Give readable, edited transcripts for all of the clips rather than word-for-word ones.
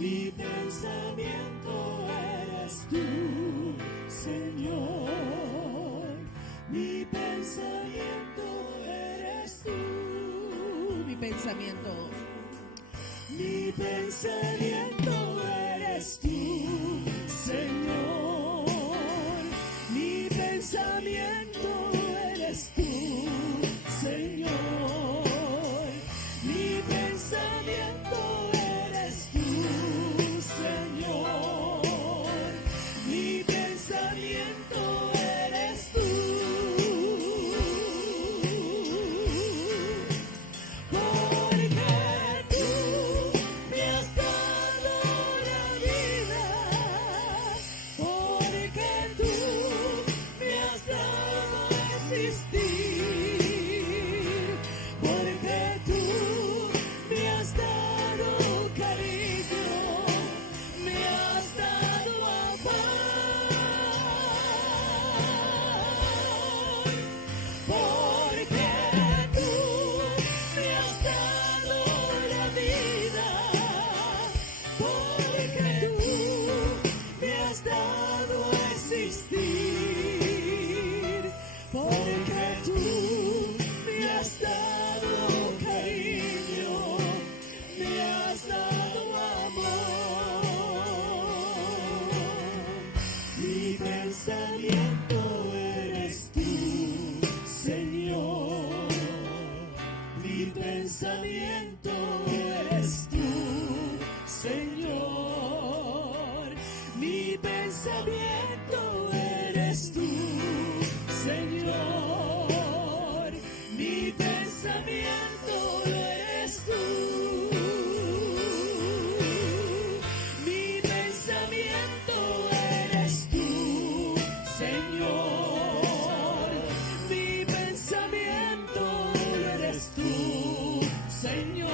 Mi pensamiento eres tú, Señor. Mi pensamiento eres tú. Mi pensamiento. Mi pensamiento eres tú, Señor. Mi pensamiento eres tú, Señor. Mi pensamiento eres tú, Señor. Mi pensamiento eres tú. Pensamiento eres tú, Señor. Mi pensamiento eres tú, Señor. Mi pensamiento eres tú. Mi pensamiento eres tú, Señor. Mi pensamiento eres tú, Señor.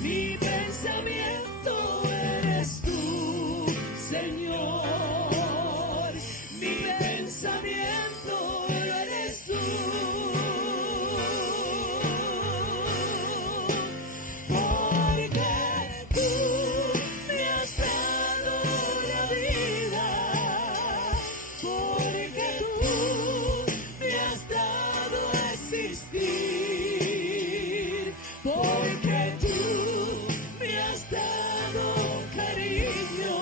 Mi pensamiento eres tú, Señor. Mi pensamiento eres tú. Porque tú me has dado la vida. Porque tú me has dado a existir. Porque tú me has dado cariño,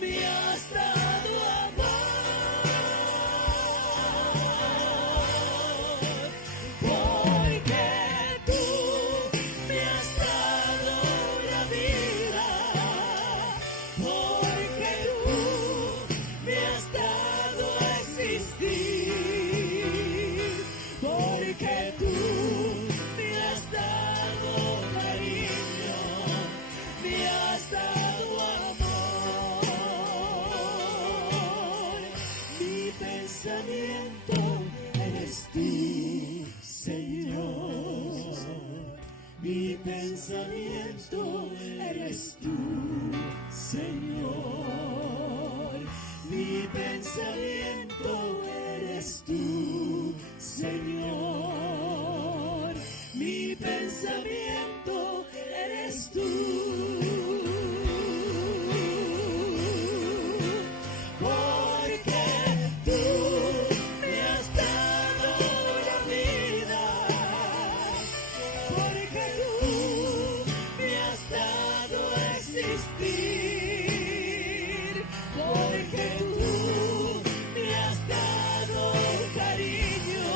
me has dado amor. Porque tú me has dado la vida. Porque tú me has dado a existir. Porque tú me has dado cariño, me has dado amor. Mi pensamiento eres tú, Señor. Mi pensamiento eres tú, Señor. Mi pensamiento eres tú, Señor. Mi pensamiento eres tú. Porque tú me has dado la vida. Porque tú me has dado a existir. Porque tú me has dado cariño,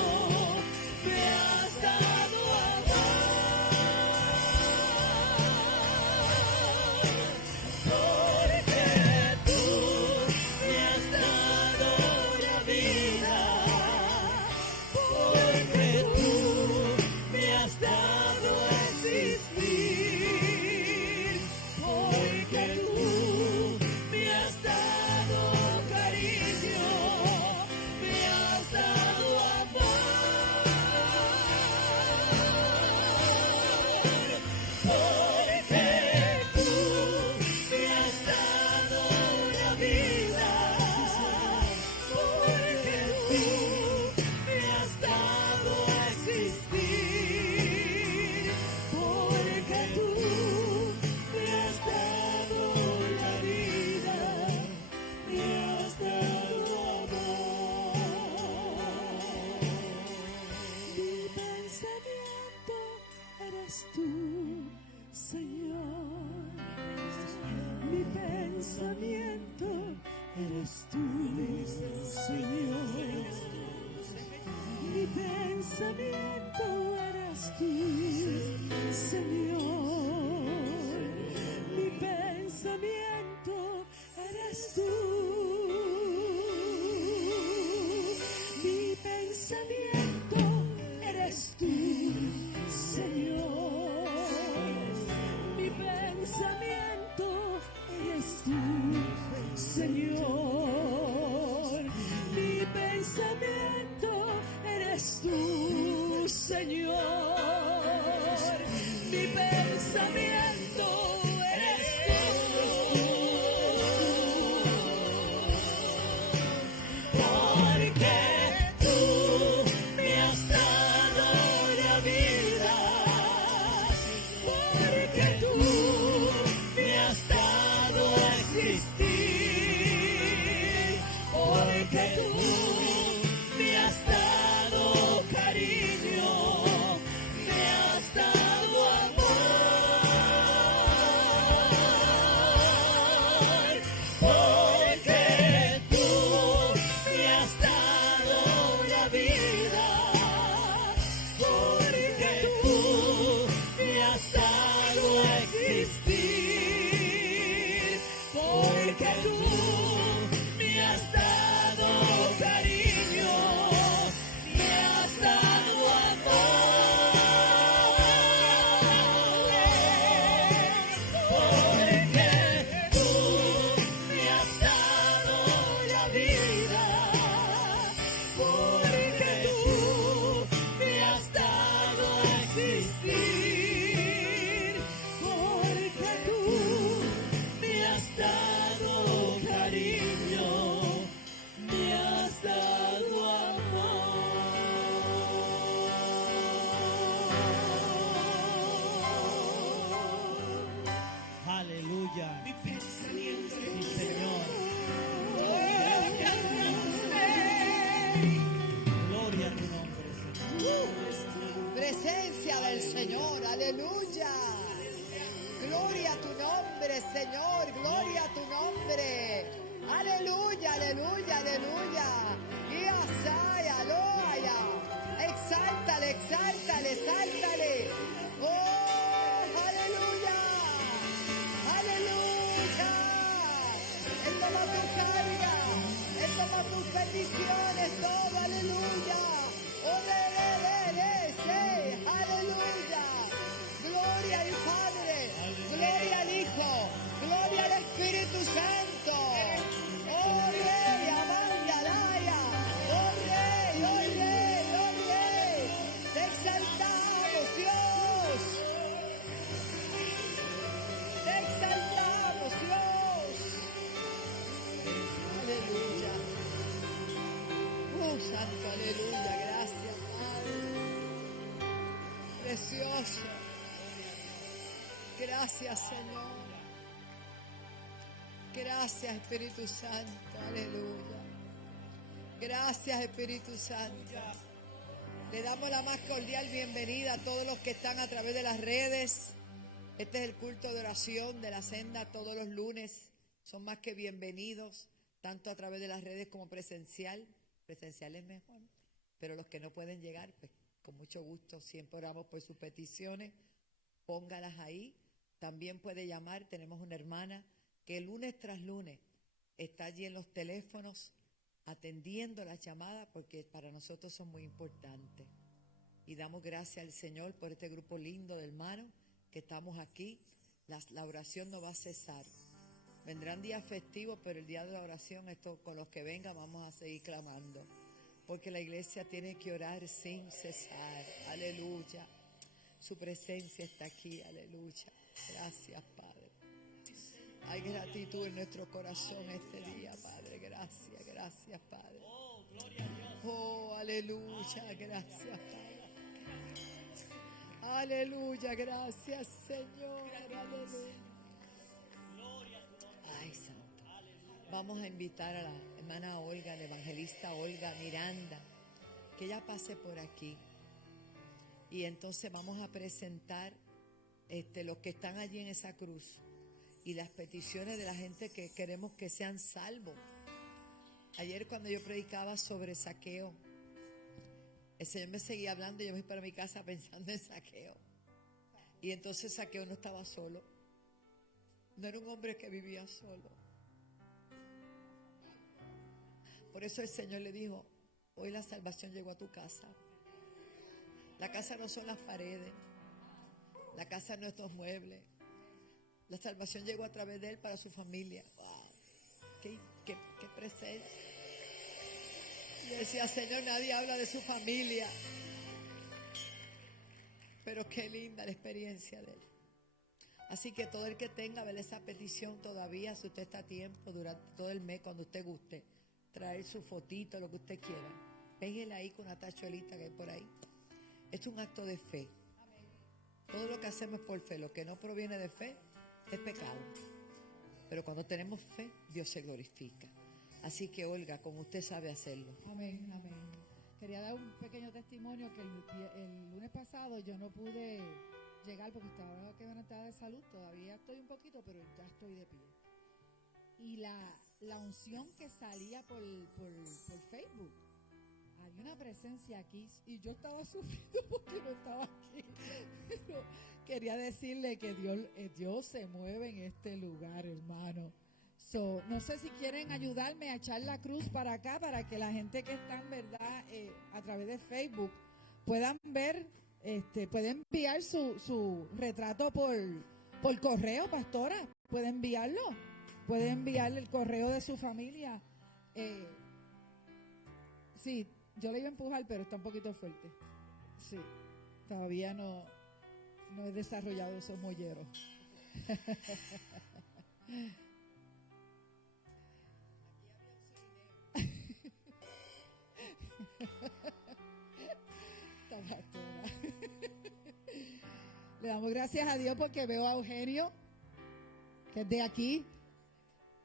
eres tú, Señor. Mi pensamiento eres tú, Señor. Mi pensamiento eres tú. Mi pensamiento eres tú, Señor. Mi pensamiento eres tú, Señor. Mi pensamiento eres tú, Señor. Mi pensamiento eres tú. Porque tú me has dado la vida. Porque tú me has dado a existir. Porque tú me has dado cariño, me has dado amor. Porque tú me has dado la vida. Porque tú me has dado a existir. Porque tú me has dado cariño, me has dado amor. Porque tú me has dado la vida. Porque tú me has dado a existir. Porque tú me has dado cariño, me has dado amor. Aleluya. Mi pensamiento, Sí, Señor. Gloria a tu nombre, Señor. Presencia del Señor, aleluya. Gloria a tu nombre, Señor, gloria a tu nombre. Aleluya, aleluya, aleluya. Y asaya, aloya. Exáltale, exáltale, exáltale. Oh, aleluya. Aleluya. Él toma tu carga, Él toma tus bendiciones, todo, aleluya. Oh, aleluya. Gloria al Padre, gloria al Hijo, gloria al Espíritu Santo. Oh Rey, Amandalaya, oh Rey, oh Rey, oh Rey. Te exaltamos, Dios. Te exaltamos, Dios. Aleluya. Oh, Santo, aleluya. Gracias, Padre. Precioso. Gracias, Señor. Gracias, Espíritu Santo. Aleluya. Gracias, Espíritu Santo. Le damos la más cordial bienvenida a todos los que están a través de las redes. Este es el culto de oración de la senda todos los lunes. Son más que bienvenidos, tanto a través de las redes como presencial. Presencial es mejor, pero los que no pueden llegar, pues con mucho gusto, siempre oramos por sus peticiones. Póngalas ahí. También puede llamar, tenemos una hermana que lunes tras lunes está allí en los teléfonos atendiendo las llamadas porque para nosotros son muy importantes. Y damos gracias al Señor por este grupo lindo de hermanos que estamos aquí. La oración no va a cesar. Vendrán días festivos, pero el día de la oración, esto con los que vengan vamos a seguir clamando. Porque la iglesia tiene que orar sin cesar. Aleluya. Su presencia está aquí. Aleluya. Gracias, Padre. Hay gratitud en nuestro corazón este día, Padre. Gracias, gracias, Padre. Oh, aleluya. Gracias, Padre. Aleluya. Gracias, Señor. Aleluya. Ay, Santo. Vamos a invitar a la hermana Olga, la evangelista Olga Miranda, que ella pase por aquí. Y entonces vamos a presentar los que están allí en esa cruz. y las peticiones de la gente que queremos que sean salvos. Ayer cuando yo predicaba sobre Zaqueo, el Señor me seguía hablando y yo me fui para mi casa pensando en Zaqueo. Y entonces Zaqueo no estaba solo. No era un hombre que vivía solo. Por eso el Señor le dijo, hoy la salvación llegó a tu casa. La casa no son las paredes. La casa no es los muebles. La salvación llegó a través de él para su familia. ¡Wow! ¡Qué presencia! Yo decía, Señor, nadie habla de su familia. Pero qué linda la experiencia de él. Así que todo el que tenga, ver esa petición todavía, si usted está a tiempo, durante todo el mes, cuando usted guste, traer su fotito, lo que usted quiera. Péguela ahí con una tachuelita que hay por ahí. Esto es un acto de fe. Todo lo que hacemos es por fe. Lo que no proviene de fe es pecado. Pero cuando tenemos fe, Dios se glorifica. Así que, Olga, como usted sabe hacerlo. Amén, amén. Quería dar un pequeño testimonio que el lunes pasado yo no pude llegar porque estaba quebrantada de salud. Todavía estoy un poquito, pero ya estoy de pie. Y la unción que salía por Facebook, había una presencia aquí y yo estaba sufriendo porque no estaba aquí. Pero quería decirle que Dios se mueve en este lugar, hermano. No sé si quieren ayudarme a echar la cruz para acá, para que la gente que está en verdad a través de Facebook puedan ver, pueden enviar su retrato por correo, pastora. Puede enviarlo, puede enviarle el correo de su familia. Sí, yo le iba a empujar, pero está un poquito fuerte. Sí, todavía no he desarrollado esos molleros. Le damos gracias a Dios porque veo a Eugenio, que es de aquí.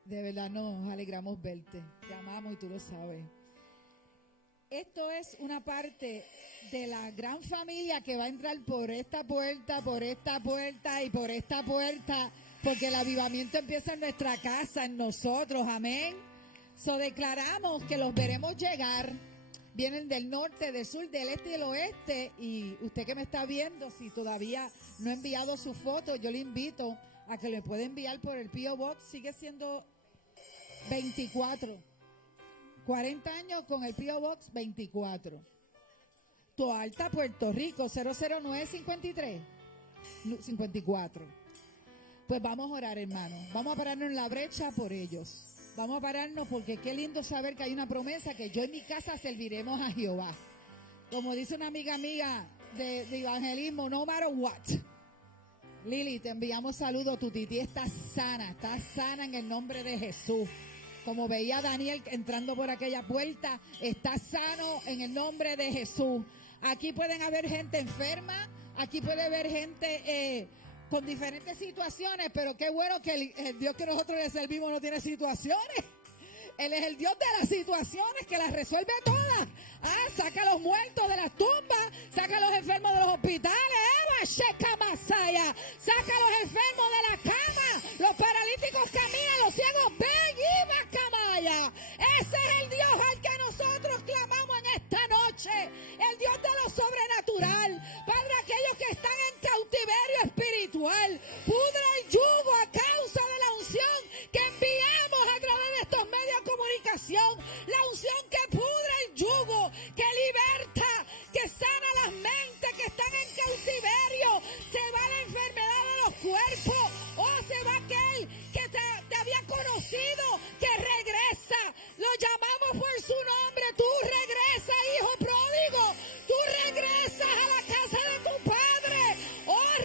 De verdad nos alegramos verte. Te amamos y tú lo sabes. Esto es una parte de la gran familia que va a entrar por esta puerta, por esta puerta y por esta puerta, porque el avivamiento empieza en nuestra casa, en nosotros, amén. Declaramos que los veremos llegar. Vienen del norte, del sur, del este y del oeste. Y usted que me está viendo, si todavía no ha enviado su foto, yo le invito a que le pueda enviar por el P.O. Box. Sigue siendo 24. 40 años con el P.O. Box 24. Toalta, Puerto Rico, 00953. 54. Pues vamos a orar, hermano. Vamos a pararnos en la brecha por ellos. Vamos a pararnos porque qué lindo saber que hay una promesa que yo en mi casa serviremos a Jehová. Como dice una amiga mía de evangelismo, no matter what. Lili, te enviamos saludos. Tu tití está sana en el nombre de Jesús. Como veía a Daniel entrando por aquella puerta, está sano en el nombre de Jesús. Aquí pueden haber gente enferma, aquí puede haber gente con diferentes situaciones, pero qué bueno que el Dios que nosotros le servimos no tiene situaciones. Él es el Dios de las situaciones, que las resuelve todas. Saca a los muertos de las tumbas, saca a los enfermos de los hospitales, saca a los enfermos de la cama, los paralíticos caminan, los ciegos ven, ese es el Dios al que nosotros clamamos en esta noche, el Dios de lo sobrenatural. Padre, aquellos que están en cautiverio espiritual, pudra el yugo a causa de la unción que enviamos a través de estos medios de comunicación, la unción que pudra el yugo, que liberta, que sana las mentes que están en cautiverio. Se va la enfermedad de los cuerpos, se va aquel que te había conocido, que regresa. Lo llamamos por su nombre. Tú regresa, hijo pródigo. Tú regresas a la casa de tu padre.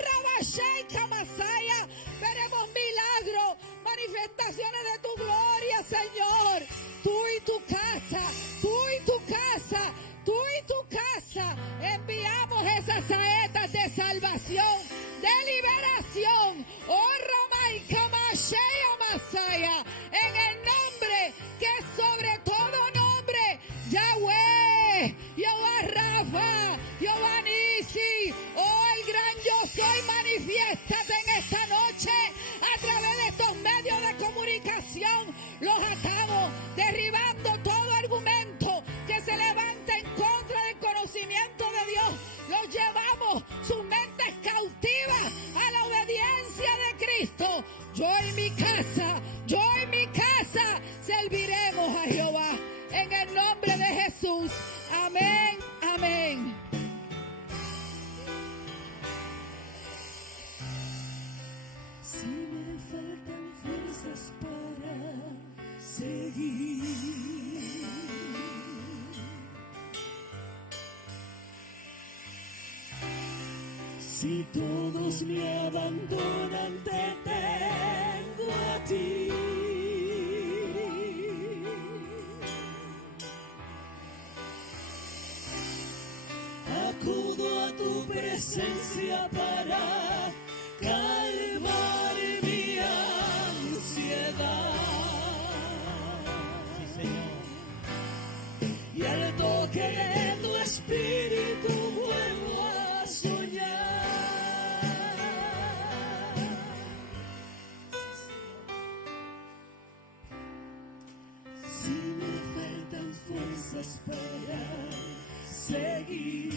Rabashai Kamasaya. Veremos milagros, manifestaciones de tu gloria, Señor. Tú y tu casa, tú y tu casa, tú y tu casa. Enviamos esas saetas de salvación, de liberación. Ramai Kamashaya Masaya. En el nombre que es sobre todo nombre, Yahweh, Jehová Rafa, Jehová Nisi, el gran yo soy, manifiéstate en esta noche a través de estos estamos derribando todo argumento que se levanta en contra del conocimiento de Dios. Los llevamos sus mentes cautivas a la obediencia de Cristo. Yo y mi casa serviremos a Jehová. En el nombre de Jesús. Amén, amén. Si me faltan fuerzas para seguir, si todos me abandonan, te tengo a ti. Acudo a tu presencia para calmar mi ansiedad. Sí, Señor. Y al toque de tu espíritu vuelvo a soñar. Si me faltan fuerzas para seguir,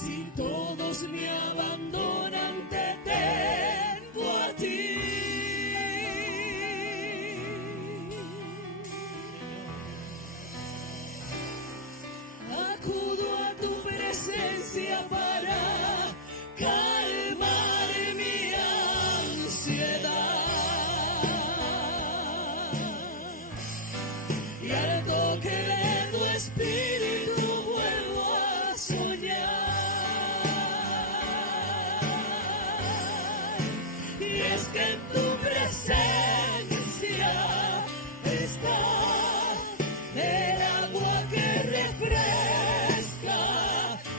si todos me abandonan, te tengo a ti. Acudo a tu presencia para calmar mi ansiedad. Y al toque de tu espíritu vuelvo a soñar. Y es que en tu presencia está el agua que refresca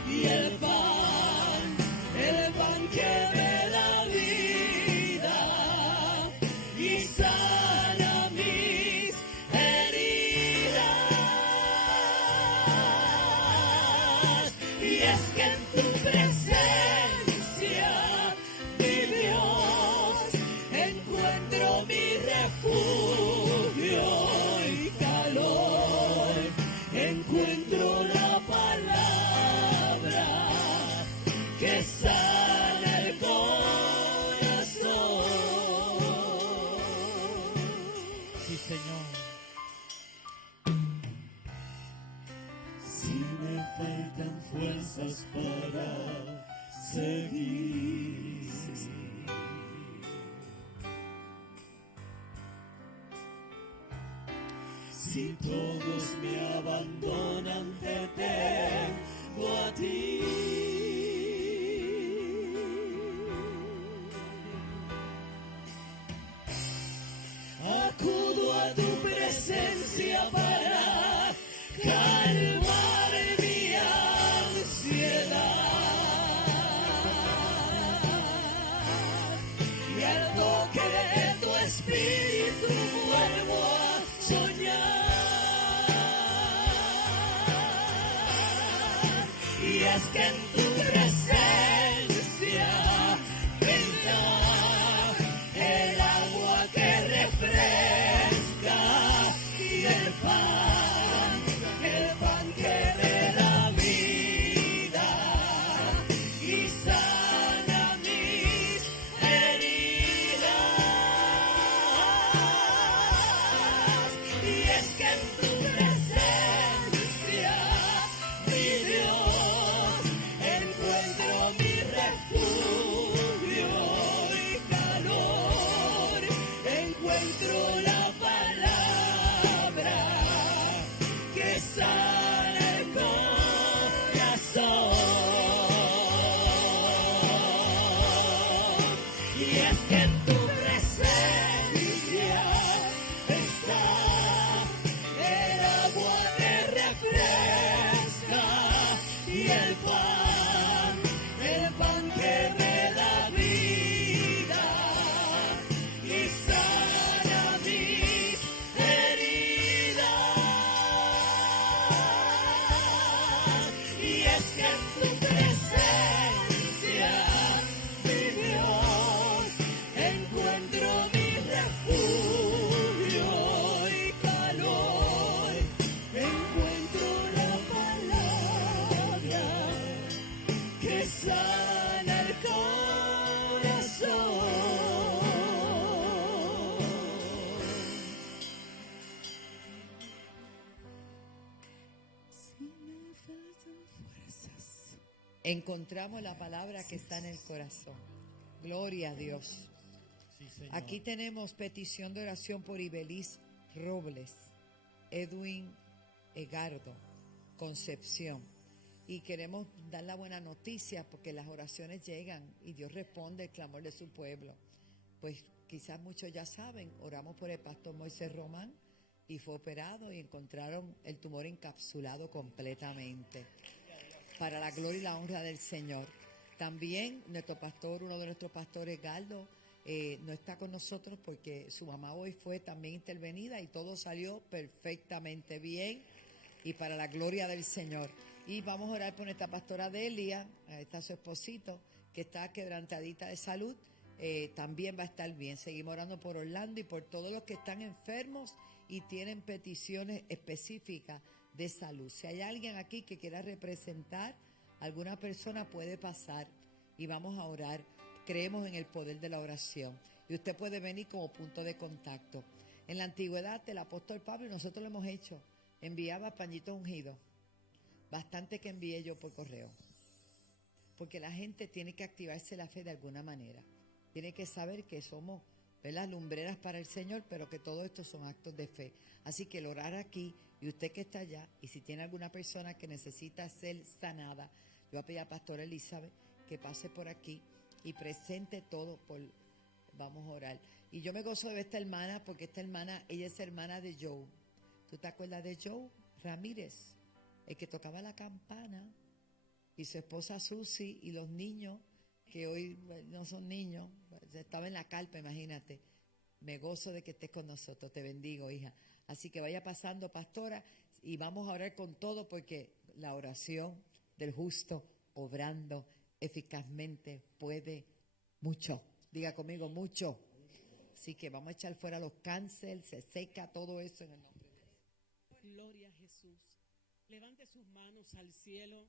y el pan que me da vida y sana mis heridas. Y es que en tu presencia, mi Dios, encuentro mi refugio y calor, encuentro la palabra que sana el corazón. Sí, Señor. Si me faltan fuerzas para seguir, si todos me abandonan, te tengo a ti. Acudo a tu presencia para calmar mi ansiedad. Y al toque de tu espíritu vuelvo a soñar. Y es que en tu presencia está el agua que refresca y el pan que me da vida y sana mis heridas. Y es que en tu presencia, mi Dios, encuentro mi refugio y calor, encuentro la palabra que sana el corazón. Y es que en tu presencia está el agua que refresca y el pan que me da vida y sana mis heridas. Y es que en tu presencia, mi encontramos la palabra que está en el corazón. Gloria a Dios. Sí, Señor. Aquí tenemos petición de oración por Ibeliz Robles, Edwin Egardo, Concepción. Y queremos dar la buena noticia porque las oraciones llegan y Dios responde el clamor de su pueblo. Pues quizás muchos ya saben, oramos por el pastor Moisés Román y fue operado y encontraron el tumor encapsulado completamente. Para la gloria y la honra del Señor. También nuestro pastor, uno de nuestros pastores, Galdo, no está con nosotros porque su mamá hoy fue también intervenida y todo salió perfectamente bien y para la gloria del Señor. Y vamos a orar por nuestra pastora Delia, está su esposito, que está quebrantadita de salud, también va a estar bien. Seguimos orando por Orlando y por todos los que están enfermos y tienen peticiones específicas de salud. Si hay alguien aquí que quiera representar alguna persona, puede pasar y vamos a orar. Creemos en el poder de la oración y usted puede venir como punto de contacto. En la antigüedad el apóstol Pablo, y nosotros lo hemos hecho, enviaba pañitos ungidos, bastante que envié yo por correo, porque la gente tiene que activarse la fe de alguna manera, tiene que saber que somos, ¿verdad?, lumbreras para el Señor, pero que todo esto son actos de fe. Así que el orar aquí, y usted que está allá, y si tiene alguna persona que necesita ser sanada, yo voy a pedir a Pastora Elizabeth que pase por aquí y presente todo vamos a orar. Y yo me gozo de ver esta hermana, porque esta hermana, ella es hermana de Joe. ¿Tú te acuerdas de Joe Ramírez? El que tocaba la campana, y su esposa Susi y los niños, que hoy no son niños, estaba en la carpa, imagínate. Me gozo de que estés con nosotros, te bendigo, hija. Así que vaya pasando, pastora, y vamos a orar con todo, porque la oración del justo, obrando eficazmente, puede mucho. Diga conmigo, mucho. Así que vamos a echar fuera los cánceres, se seca todo eso en el nombre de Dios. Gloria a Jesús. Levante sus manos al cielo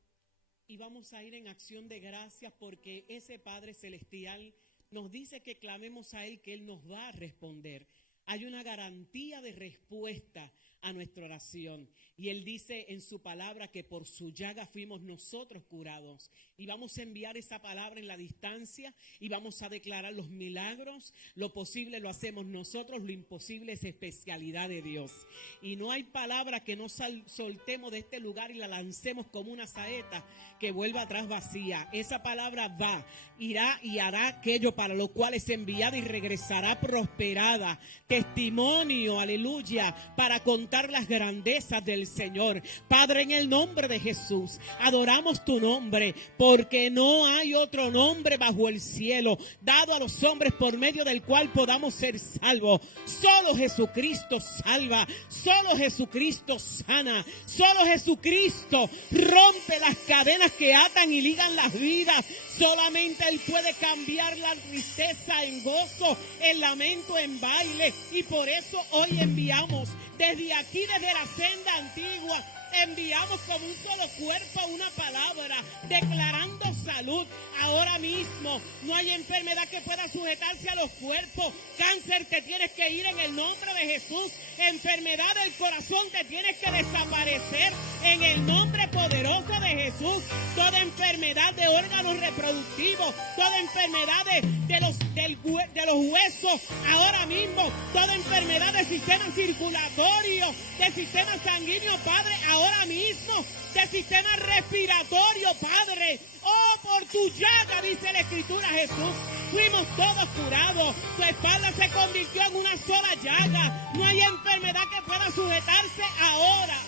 y vamos a ir en acción de gracias porque ese Padre Celestial nos dice que clamemos a Él, que Él nos va a responder. Hay una garantía de respuesta a nuestra oración. Y Él dice en su palabra que por su llaga fuimos nosotros curados. Y vamos a enviar esa palabra en la distancia y vamos a declarar los milagros. Lo posible lo hacemos nosotros, lo imposible es especialidad de Dios. Y no hay palabra que no soltemos de este lugar y la lancemos como una saeta que vuelva atrás vacía. Esa palabra va, irá y hará aquello para lo cual es enviada y regresará prosperada. Testimonio, aleluya, para contar las grandezas del Señor. Padre, en el nombre de Jesús, adoramos tu nombre, porque no hay otro nombre bajo el cielo dado a los hombres por medio del cual podamos ser salvos. Solo Jesucristo salva, solo Jesucristo sana, solo Jesucristo rompe las cadenas que atan y ligan las vidas. Solamente Él puede cambiar la tristeza en gozo, el lamento en baile. Y por eso hoy enviamos desde aquí, desde la senda antigua, enviamos como un solo cuerpo una palabra declarando salud. Ahora mismo no hay enfermedad que pueda sujetarse a los cuerpos. Cáncer, te tienes que ir en el nombre de Jesús. Enfermedad del corazón, te tienes que desaparecer en el nombre poderoso de Jesús. Toda enfermedad de órganos reproductivos, toda enfermedad de los huesos, ahora mismo, toda enfermedad del sistema circulatorio, del sistema sanguíneo, Padre, ahora mismo, del sistema respiratorio, Padre. Oh, por tu llaga, dice la Escritura, Jesús, fuimos todos curados. Tu espalda se convirtió en una sola llaga. No hay enfermedad que pueda sujetarse ahora.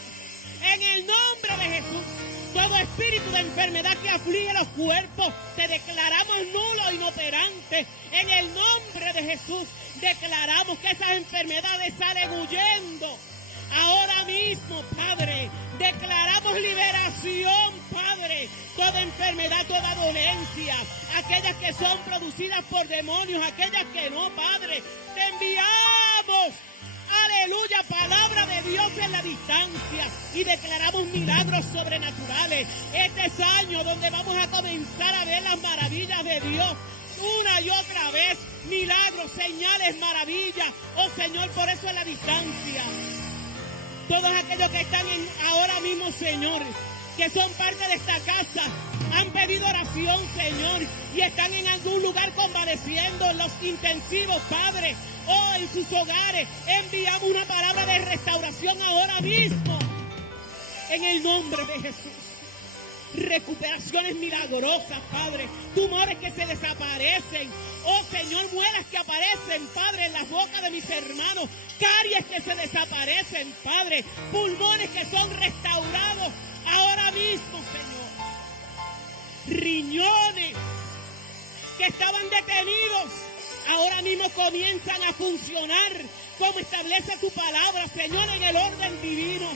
En el nombre de Jesús, todo espíritu de enfermedad que aflige los cuerpos, te declaramos nulo e inoperante. En el nombre de Jesús, declaramos que esas enfermedades salen huyendo. Ahora mismo, Padre, declaramos liberación, Padre. Toda enfermedad, toda dolencia, aquellas que son producidas por demonios, aquellas que no, Padre, te enviamos. Aleluya, palabra de Dios en la distancia y declaramos milagros sobrenaturales. Este es año donde vamos a comenzar a ver las maravillas de Dios. Una y otra vez, milagros, señales, maravillas. Oh Señor, por eso en la distancia. Todos aquellos que están ahora mismo, Señor, que son parte de esta casa han pedido oración, Señor, y están en algún lugar convaleciendo en los intensivos, Padre, o en sus hogares. Enviamos una palabra de restauración ahora mismo, en el nombre de Jesús. Recuperaciones milagrosas, Padre. Tumores que se desaparecen. Oh, Señor, muelas que aparecen, Padre, en las bocas de mis hermanos. Caries que se desaparecen, Padre. Pulmones que son restaurados ahora mismo, Señor. Riñones que estaban detenidos, ahora mismo comienzan a funcionar como establece tu palabra, Señor, en el orden divino.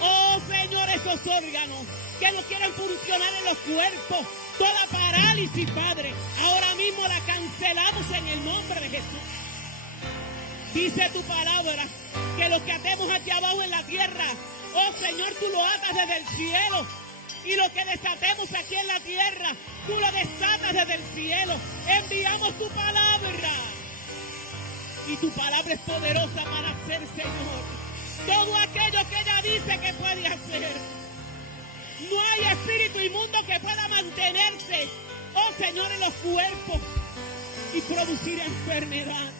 Oh, Señor, esos órganos que no quieren funcionar en los cuerpos, toda parálisis, Padre, ahora mismo la cancelamos en el nombre de Jesús. Dice tu palabra que lo que atemos aquí abajo en la tierra, oh Señor, tú lo atas desde el cielo. Y lo que desatemos aquí en la tierra, tú lo desatas desde el cielo. Enviamos tu palabra. Y tu palabra es poderosa para hacer, Señor, todo aquello que ella dice que puede hacer. No hay espíritu inmundo que pueda mantenerse, oh Señor, en los cuerpos y producir enfermedad.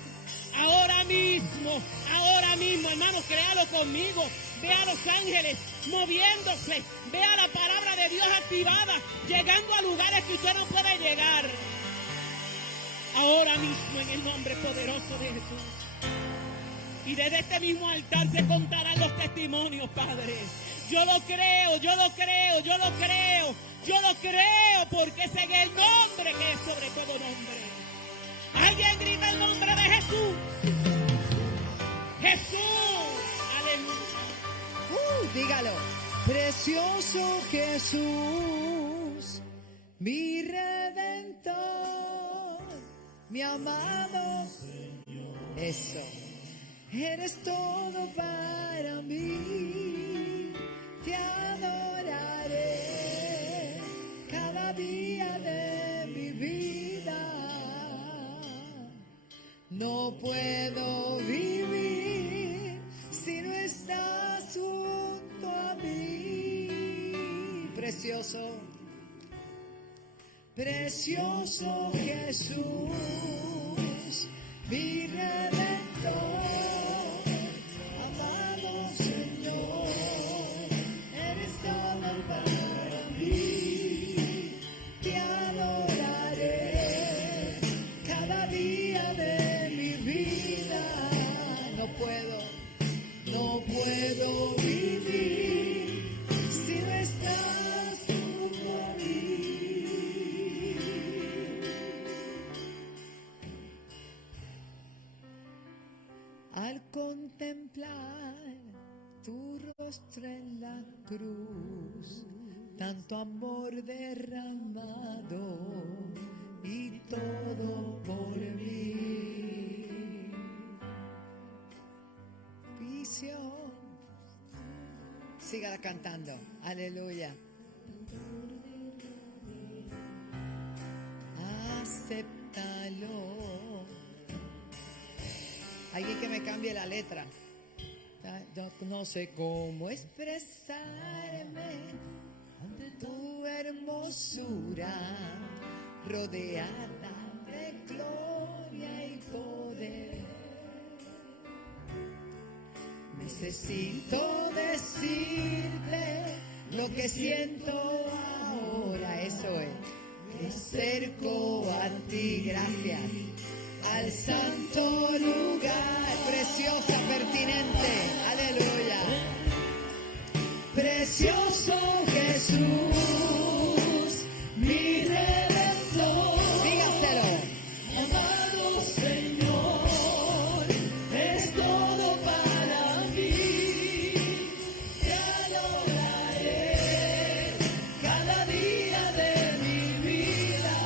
Ahora mismo, hermano, créalo conmigo. Ve a los ángeles moviéndose. Ve a la palabra de Dios activada, llegando a lugares que usted no puede llegar. Ahora mismo, en el nombre poderoso de Jesús. Y desde este mismo altar se contarán los testimonios, Padre. Yo lo creo, yo lo creo, yo lo creo. Yo lo creo porque es en el nombre que es sobre todo nombre. Alguien grita el nombre de Jesús. Jesús. Aleluya. Dígalo. Precioso Jesús, mi Redentor, mi amado Señor. Eso. Eres todo para mí. Te adoraré cada día de mi vida. No puedo vivir si no estás junto a mí. Precioso, precioso Jesús, mi Redentor, amado Señor, eres todo para mí. Te adoraré cada día de mi vida. No puedo vivir si no estás junto a mí. Al contemplar tu rostro en la cruz, tanto amor derramado y todo por mí. Visión. Sígala cantando. Aleluya. Acéptalo. Alguien que me cambie la letra. Yo no sé cómo expresarme ante tu hermosura, rodeada de gloria y poder. Necesito decirte lo que siento ahora. Eso es. Me acerco a ti, gracias, al santo lugar, preciosa, pertinente, aleluya. Precioso Jesús, mi Redentor, dígaselo. Amado Señor, es todo para mí. Te adoraré cada día de mi vida.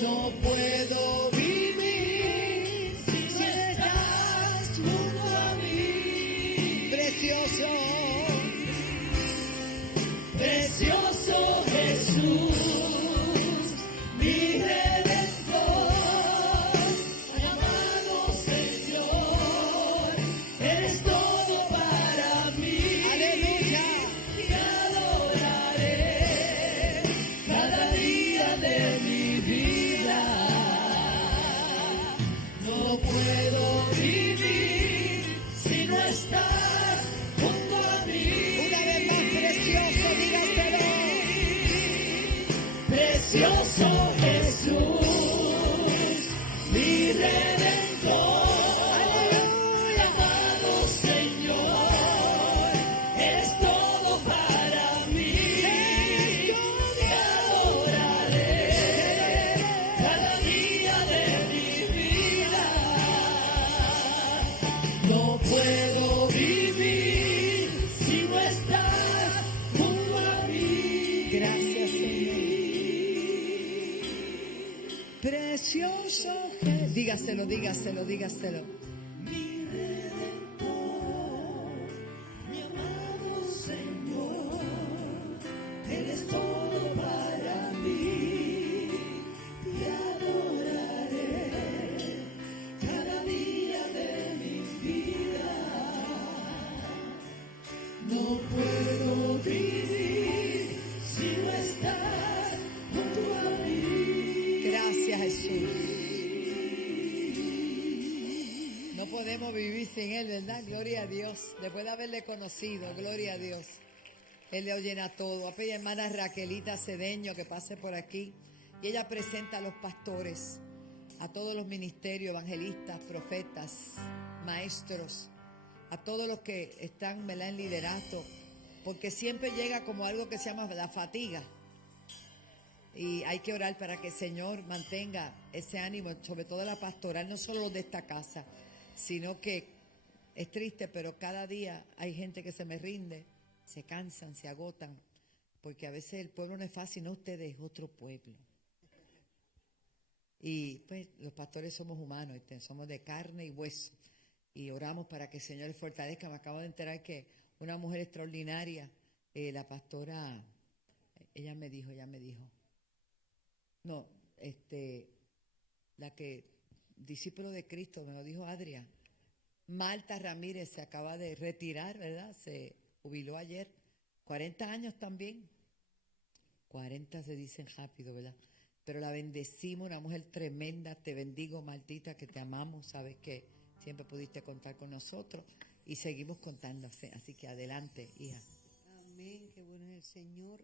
No puedo vivir si no estás junto a mí. Precioso, precioso Jesús, mi Redentor, amado Señor, eres todo para mí. Aleluya. precioso dígaselo, dígaselo, dígaselo. Mi Redentor, mi amado Señor, eres todo para mí. Te adoraré cada día de mi vida. No puedo vivir si no estás junto a mí. Gracias, Jesús. No podemos vivir sin Él, ¿verdad? Gloria a Dios. Después de haberle conocido, gloria a Dios. Él le llena todo. A pedir a hermana Raquelita Cedeño que pase por aquí. Y ella presenta a los pastores, a todos los ministerios, evangelistas, profetas, maestros, a todos los que están, ¿verdad?, en liderato. Porque siempre llega como algo que se llama la fatiga. Y hay que orar para que el Señor mantenga ese ánimo, sobre todo la pastoral, no solo los de esta casa, sino que es triste, pero cada día hay gente que se me rinde, se cansan, se agotan, porque a veces el pueblo no es fácil, no ustedes, es otro pueblo. Y pues los pastores somos humanos, somos de carne y hueso, y oramos para que el Señor les fortalezca. Me acabo de enterar que una mujer extraordinaria, la pastora, ella me dijo, no, la que, discípulo de Cristo, me lo dijo Adria, Marta Ramírez se acaba de retirar, ¿verdad? Se jubiló ayer, 40 años también, 40 se dicen rápido, ¿verdad? Pero la bendecimos, una mujer tremenda. Te bendigo, Martita, que te amamos, sabes que siempre pudiste contar con nosotros y seguimos contándose, así que adelante, hija. Amén, qué bueno es el Señor.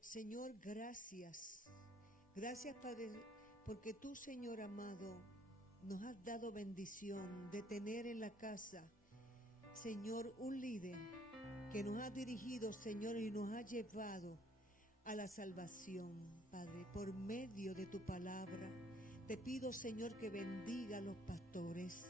Señor, gracias. Gracias, Padre, porque tú, Señor amado, nos has dado bendición de tener en la casa, Señor, un líder que nos ha dirigido, Señor, y nos ha llevado a la salvación, Padre, por medio de tu palabra. Te pido, Señor, que bendiga a los pastores.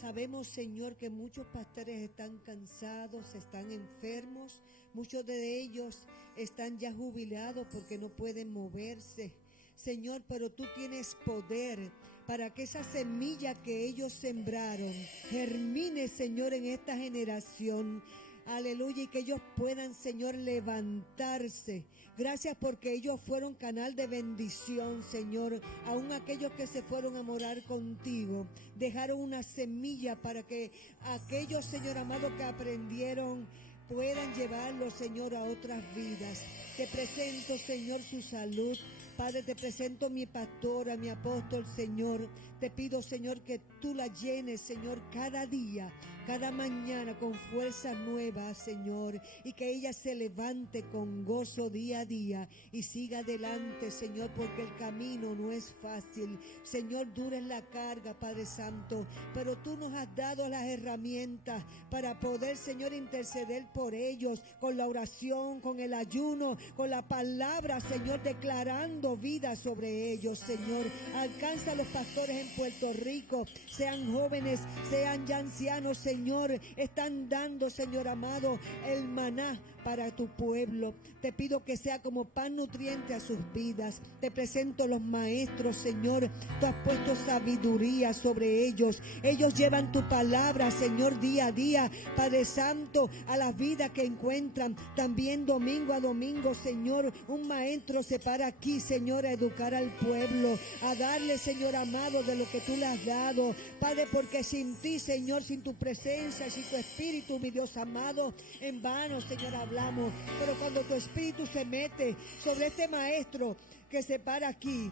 Sabemos, Señor, que muchos pastores están cansados, están enfermos, muchos de ellos están ya jubilados porque no pueden moverse. Señor, pero tú tienes poder para que esa semilla que ellos sembraron germine, Señor, en esta generación. Aleluya, y que ellos puedan, Señor, levantarse. Gracias porque ellos fueron canal de bendición, Señor. Aún aquellos que se fueron a morar contigo, dejaron una semilla para que aquellos, Señor amado, que aprendieron puedan llevarlo, Señor, a otras vidas. Te presento, Señor, su salud. Padre, te presento mi pastora, mi apóstol, Señor. Te pido, Señor, que tú la llenes, Señor, cada día, cada mañana con fuerzas nuevas, Señor, y que ella se levante con gozo día a día y siga adelante, Señor, porque el camino no es fácil. Señor, dura es la carga, Padre Santo, pero tú nos has dado las herramientas para poder, Señor, interceder por ellos con la oración, con el ayuno, con la palabra, Señor, declarando vida sobre ellos, Señor. Alcanza a los pastores en Puerto Rico, sean jóvenes, sean ya ancianos, Señor, están dando, Señor amado, el maná para tu pueblo. Te pido que sea como pan nutriente a sus vidas. Te presento los maestros, Señor. Tú has puesto sabiduría sobre ellos. Ellos llevan tu palabra, Señor, día a día, Padre Santo, a las vidas que encuentran. También domingo a domingo, Señor, un maestro se para aquí, Señor, a educar al pueblo, a darle, Señor amado, de lo que tú le has dado, Padre, porque sin ti, Señor, sin tu presencia, sin tu espíritu, mi Dios amado, en vano, Señor, hablamos. Pero cuando tu espíritu se mete sobre este maestro que se para aquí,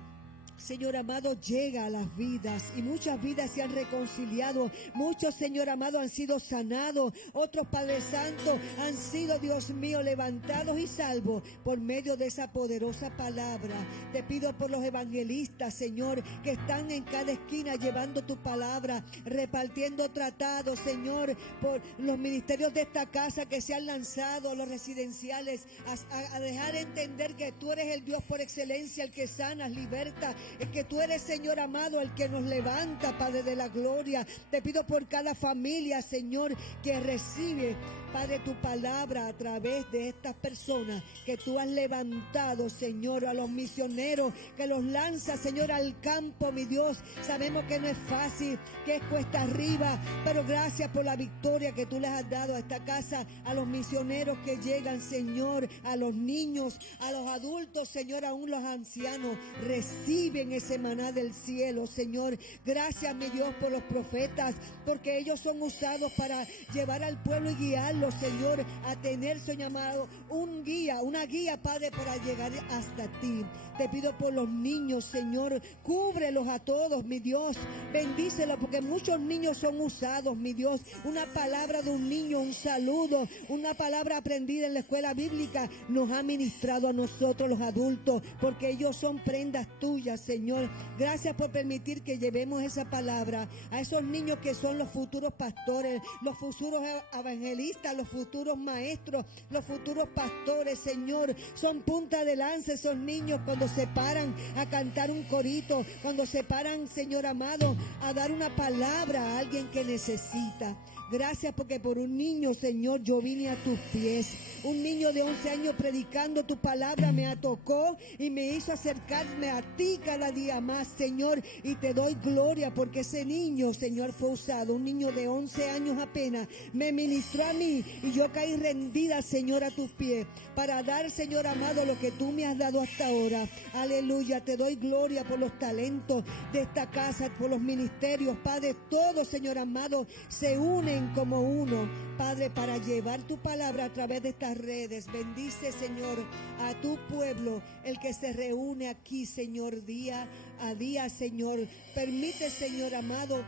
Señor amado, llega a las vidas y muchas vidas se han reconciliado. Muchos, Señor amado, han sido sanados. Otros, Padre Santo, han sido, Dios mío, levantados y salvos por medio de esa poderosa palabra. Te pido por los evangelistas, Señor, que están en cada esquina llevando tu palabra, repartiendo tratados, Señor, por los ministerios de esta casa que se han lanzado, los residenciales, a dejar entender que tú eres el Dios por excelencia, el que sanas, liberta, es que tú eres, Señor amado, el que nos levanta, Padre de la gloria. Te pido por cada familia, Señor, que recibe, Padre, tu palabra a través de estas personas que tú has levantado, Señor, a los misioneros, que los lanzas, Señor, al campo, mi Dios. Sabemos que no es fácil, que es cuesta arriba, pero gracias por la victoria que tú les has dado a esta casa, a los misioneros que llegan, Señor, a los niños, a los adultos, Señor, aún los ancianos, reciben ese maná del cielo, Señor. Gracias, mi Dios, por los profetas, porque ellos son usados para llevar al pueblo y guiarlo, Señor, a tener, Señor amado, una guía, Padre, para llegar hasta ti. Te pido por los niños, Señor, cúbrelos a todos, mi Dios, bendícelos, porque muchos niños son usados, mi Dios. Una palabra de un niño, un saludo, una palabra aprendida en la escuela bíblica nos ha ministrado a nosotros los adultos, porque ellos son prendas tuyas, Señor. Gracias por permitir que llevemos esa palabra a esos niños que son los futuros pastores, los futuros evangelistas, los futuros maestros, los futuros pastores, Señor. Son punta de lanza esos niños cuando se paran a cantar un corito, cuando se paran, Señor amado, a dar una palabra a alguien que necesita. Gracias porque por un niño, Señor, yo vine a tus pies. Un niño de 11 años predicando tu palabra me tocó y me hizo acercarme a ti cada día más, Señor. Y te doy gloria porque ese niño, Señor, fue usado. Un niño de 11 años apenas me ministró a mí y yo caí rendida, Señor, a tus pies para dar, Señor amado, lo que tú me has dado hasta ahora. Aleluya, te doy gloria por los talentos de esta casa, por los ministerios, Padre. Todos, Señor amado, se unen como uno, Padre, para llevar tu palabra a través de estas redes. Bendice, Señor, a tu pueblo, el que se reúne aquí, Señor, día a día, Señor. Permite, Señor amado,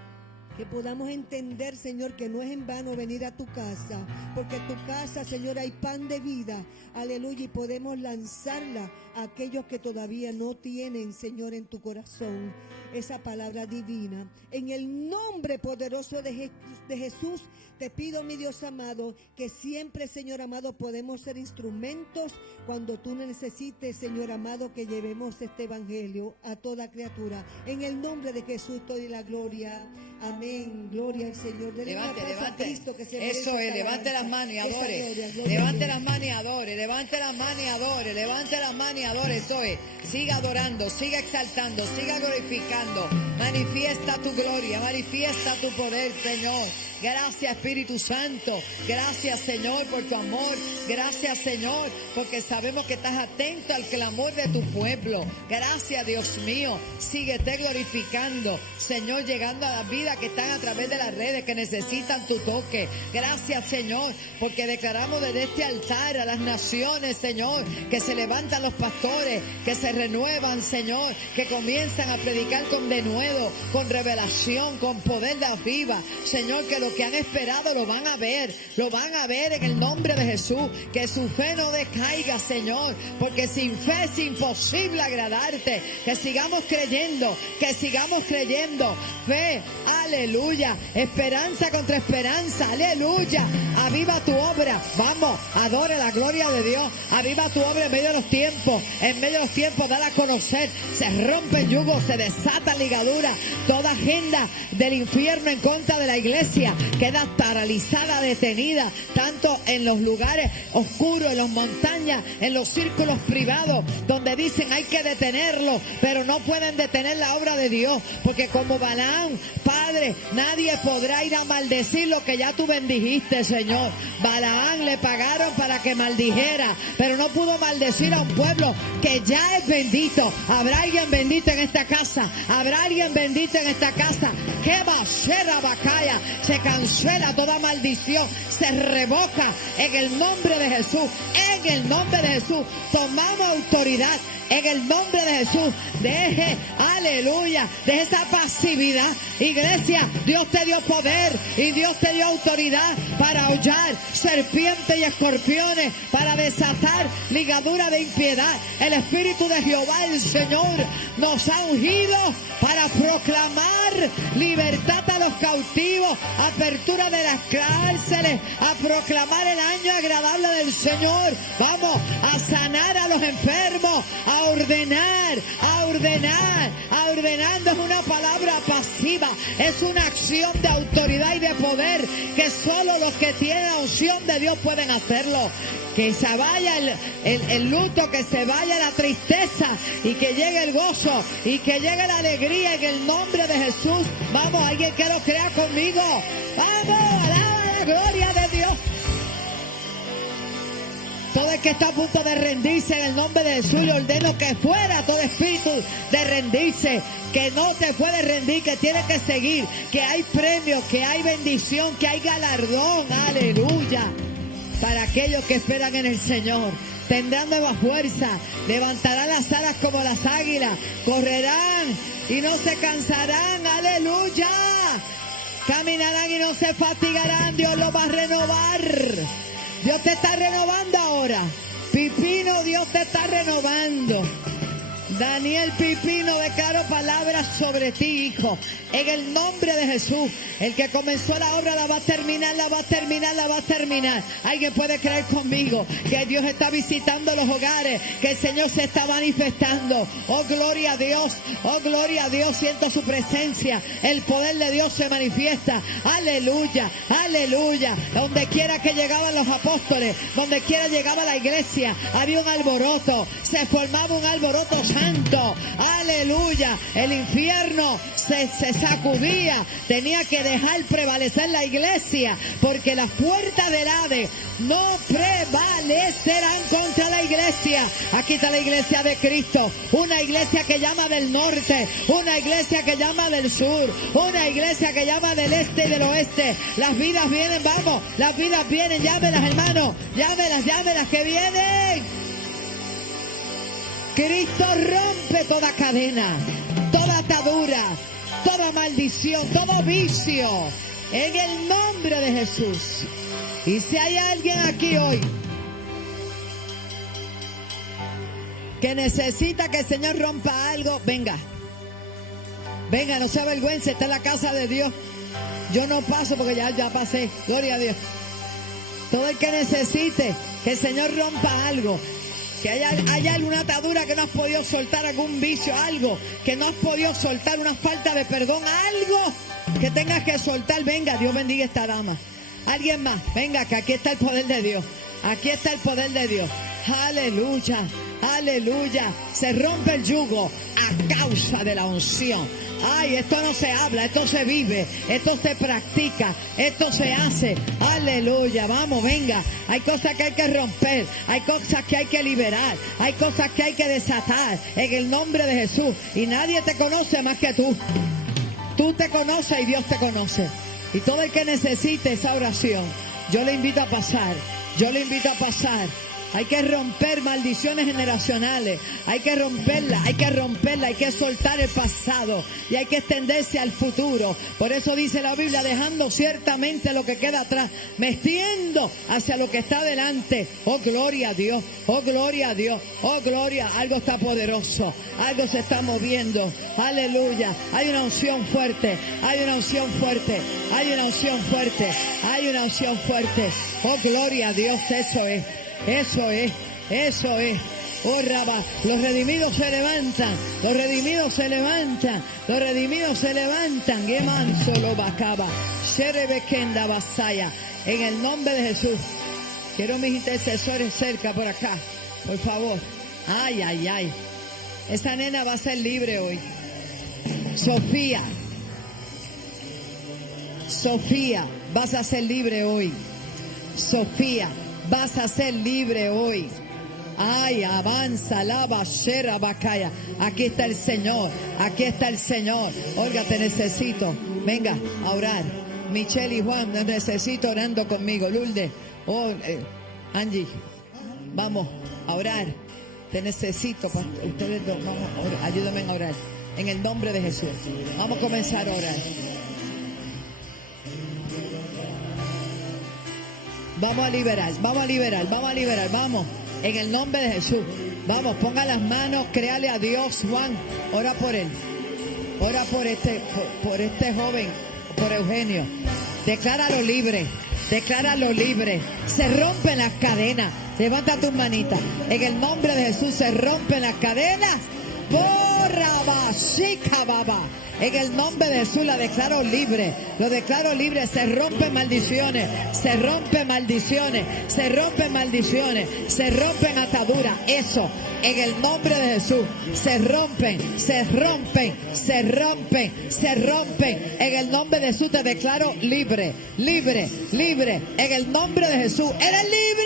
que podamos entender, Señor, que no es en vano venir a tu casa, porque en tu casa, Señor, hay pan de vida, aleluya, y podemos lanzarla a aquellos que todavía no tienen, Señor, en tu corazón esa palabra divina. En el nombre poderoso de Jesús, te pido, mi Dios amado, que siempre, Señor amado, podemos ser instrumentos cuando tú necesites, Señor amado, que llevemos este evangelio a toda criatura. En el nombre de Jesús te doy la gloria. Amén. Gloria al Señor. Denle un aplauso a Cristo, que se merece Eso es, esa levante alabanza, las manos y esa adore. gloria a Levante Dios. las manos y adore. Levante las manos y adore. Levante las manos y adore. Eso es. Siga adorando, siga exaltando, siga glorificando. Manifiesta tu gloria, manifiesta tu poder, Señor. Gracias, Espíritu Santo. Gracias, Señor, por tu amor. Gracias, Señor, porque sabemos que estás atento al clamor de tu pueblo. Gracias, Dios mío. Síguete glorificando, Señor, llegando a las vidas que están a través de las redes, que necesitan tu toque. Gracias, Señor, porque declaramos desde este altar a las naciones, Señor, que se levantan los pastores, que se renuevan, Señor, que comienzan a predicar con denuedo, con revelación, con poder de arriba. Señor, que lo que han esperado lo van a ver en el nombre de Jesús. Que su fe no decaiga, Señor, porque sin fe es imposible agradarte. Que sigamos creyendo, fe, aleluya, esperanza contra esperanza, aleluya. Aviva tu obra, vamos, adore la gloria de Dios. Aviva tu obra en medio de los tiempos, dala a conocer. Se rompen yugos, se desata ligadura. Toda agenda del infierno en contra de la iglesia queda paralizada, detenida, tanto en los lugares oscuros, en las montañas, en los círculos privados, donde dicen hay que detenerlo, pero no pueden detener la obra de Dios, porque como Balaam, Padre, nadie podrá ir a maldecir lo que ya tú bendijiste, Señor. Balaam le pagaron para que maldijera, pero no pudo maldecir a un pueblo que ya es bendito. Habrá alguien bendito en esta casa, que va a ser la bacalla. Se cancela toda maldición, se revoca en el nombre de Jesús. Tomamos autoridad en el nombre de Jesús. Deje esa pasividad. Iglesia, Dios te dio poder y Dios te dio autoridad para hollar serpientes y escorpiones, para desatar ligadura de impiedad. El Espíritu de Jehová, el Señor, nos ha ungido para proclamar libertad a los cautivos, apertura de las cárceles, a proclamar el año agradable del Señor. Vamos a sanar a los enfermos, a a ordenar, a ordenar. A ordenando es una palabra pasiva, es una acción de autoridad y de poder que solo los que tienen la unción de Dios pueden hacerlo. Que se vaya el luto, que se vaya la tristeza y que llegue el gozo y que llegue la alegría en el nombre de Jesús. Vamos, alguien que lo crea conmigo. Vamos, alaba la gloria de Dios. Todo el que está a punto de rendirse en el nombre de Jesús, le ordeno que fuera todo espíritu de rendirse, que no te puede rendir, que tiene que seguir, que hay premio, que hay bendición, que hay galardón, aleluya, para aquellos que esperan en el Señor. Tendrán nueva fuerza, levantarán las alas como las águilas, correrán y no se cansarán, aleluya, caminarán y no se fatigarán, Dios los va a renovar. Dios te está renovando ahora. Pipino, Dios te está renovando. Daniel Pipino, declaro palabras sobre ti, hijo. En el nombre de Jesús. El que comenzó la obra la va a terminar, la va a terminar, la va a terminar. Alguien puede creer conmigo que Dios está visitando los hogares, que el Señor se está manifestando. Oh, gloria a Dios. Oh, gloria a Dios. Siento su presencia. El poder de Dios se manifiesta. Aleluya, aleluya. Donde quiera que llegaban los apóstoles, donde quiera llegaba la iglesia, había un alboroto. Se formaba un alboroto santo. Aleluya. El infierno se sacudía. Tenía que dejar prevalecer la iglesia, porque las puertas del Hades no prevalecerán contra la iglesia. Aquí está la iglesia de Cristo, una iglesia que llama del norte, una iglesia que llama del sur, una iglesia que llama del este y del oeste. Las vidas vienen, vamos, las vidas vienen, llámelas, hermano, llámelas que vienen. Cristo rompe toda cadena, toda atadura, toda maldición, todo vicio, en el nombre de Jesús. Y si hay alguien aquí hoy que necesita que el Señor rompa algo, venga, no se avergüence, está en la casa de Dios. Yo no paso porque ya pasé, gloria a Dios. Todo el que necesite que el Señor rompa algo, que haya alguna atadura que no has podido soltar, algún vicio, algo que no has podido soltar, una falta de perdón, algo que tengas que soltar, venga, Dios bendiga a esta dama. Alguien más, venga, que aquí está el poder de Dios, aquí está el poder de Dios. Aleluya, aleluya. Se rompe el yugo a causa de la unción. Ay, esto no se habla, esto se vive, esto se practica, esto se hace. Aleluya, vamos, venga. Hay cosas que hay que romper, hay cosas que hay que liberar, hay cosas que hay que desatar en el nombre de Jesús. Y nadie te conoce más que tú. Tú te conoces y Dios te conoce. Y todo el que necesite esa oración, yo le invito a pasar, yo le invito a pasar. Hay que romper maldiciones generacionales, hay que romperla, hay que soltar el pasado y hay que extenderse al futuro. Por eso dice la Biblia, dejando ciertamente lo que queda atrás, metiendo hacia lo que está adelante. Oh, gloria a Dios, oh, gloria a Dios, oh, gloria. Algo está poderoso, algo se está moviendo. Aleluya, hay una unción fuerte, hay una unción fuerte, hay una unción fuerte, hay una unción fuerte. Oh, gloria a Dios, eso es. Eso es, eso es. Oh, Rabá, los redimidos se levantan, los redimidos se levantan, los redimidos se levantan. Geman solo bacaba, Sherebekenda basaya. En el nombre de Jesús. Quiero mis intercesores cerca por acá, por favor. Ay, ay, ay. Esa nena va a ser libre hoy. Sofía, vas a ser libre hoy. Sofía, vas a ser libre hoy. Ay, avanza, lava, shera, bacaya. Aquí está el Señor, aquí está el Señor. Olga, te necesito. Venga a orar. Michelle y Juan, te necesito orando conmigo. Lourdes, Angie, vamos a orar. Te necesito, ustedes dos, vamos a orar. Ayúdame a orar. En el nombre de Jesús. Vamos a comenzar a orar. Vamos a liberar, vamos, en el nombre de Jesús. Vamos, ponga las manos, créale a Dios. Juan, ora por él. Ora por este joven, por Eugenio. Decláralo libre. Se rompen las cadenas. Levanta tus manitas. En el nombre de Jesús se rompen las cadenas. En el nombre de Jesús la declaro libre. Lo declaro libre. Se rompen maldiciones. Se rompen maldiciones. Se rompen maldiciones. Se rompen ataduras. Eso. En el nombre de Jesús. Se rompen. Se rompen. Se rompen. Se rompen. En el nombre de Jesús te declaro libre. Libre. Libre. En el nombre de Jesús. Eres libre.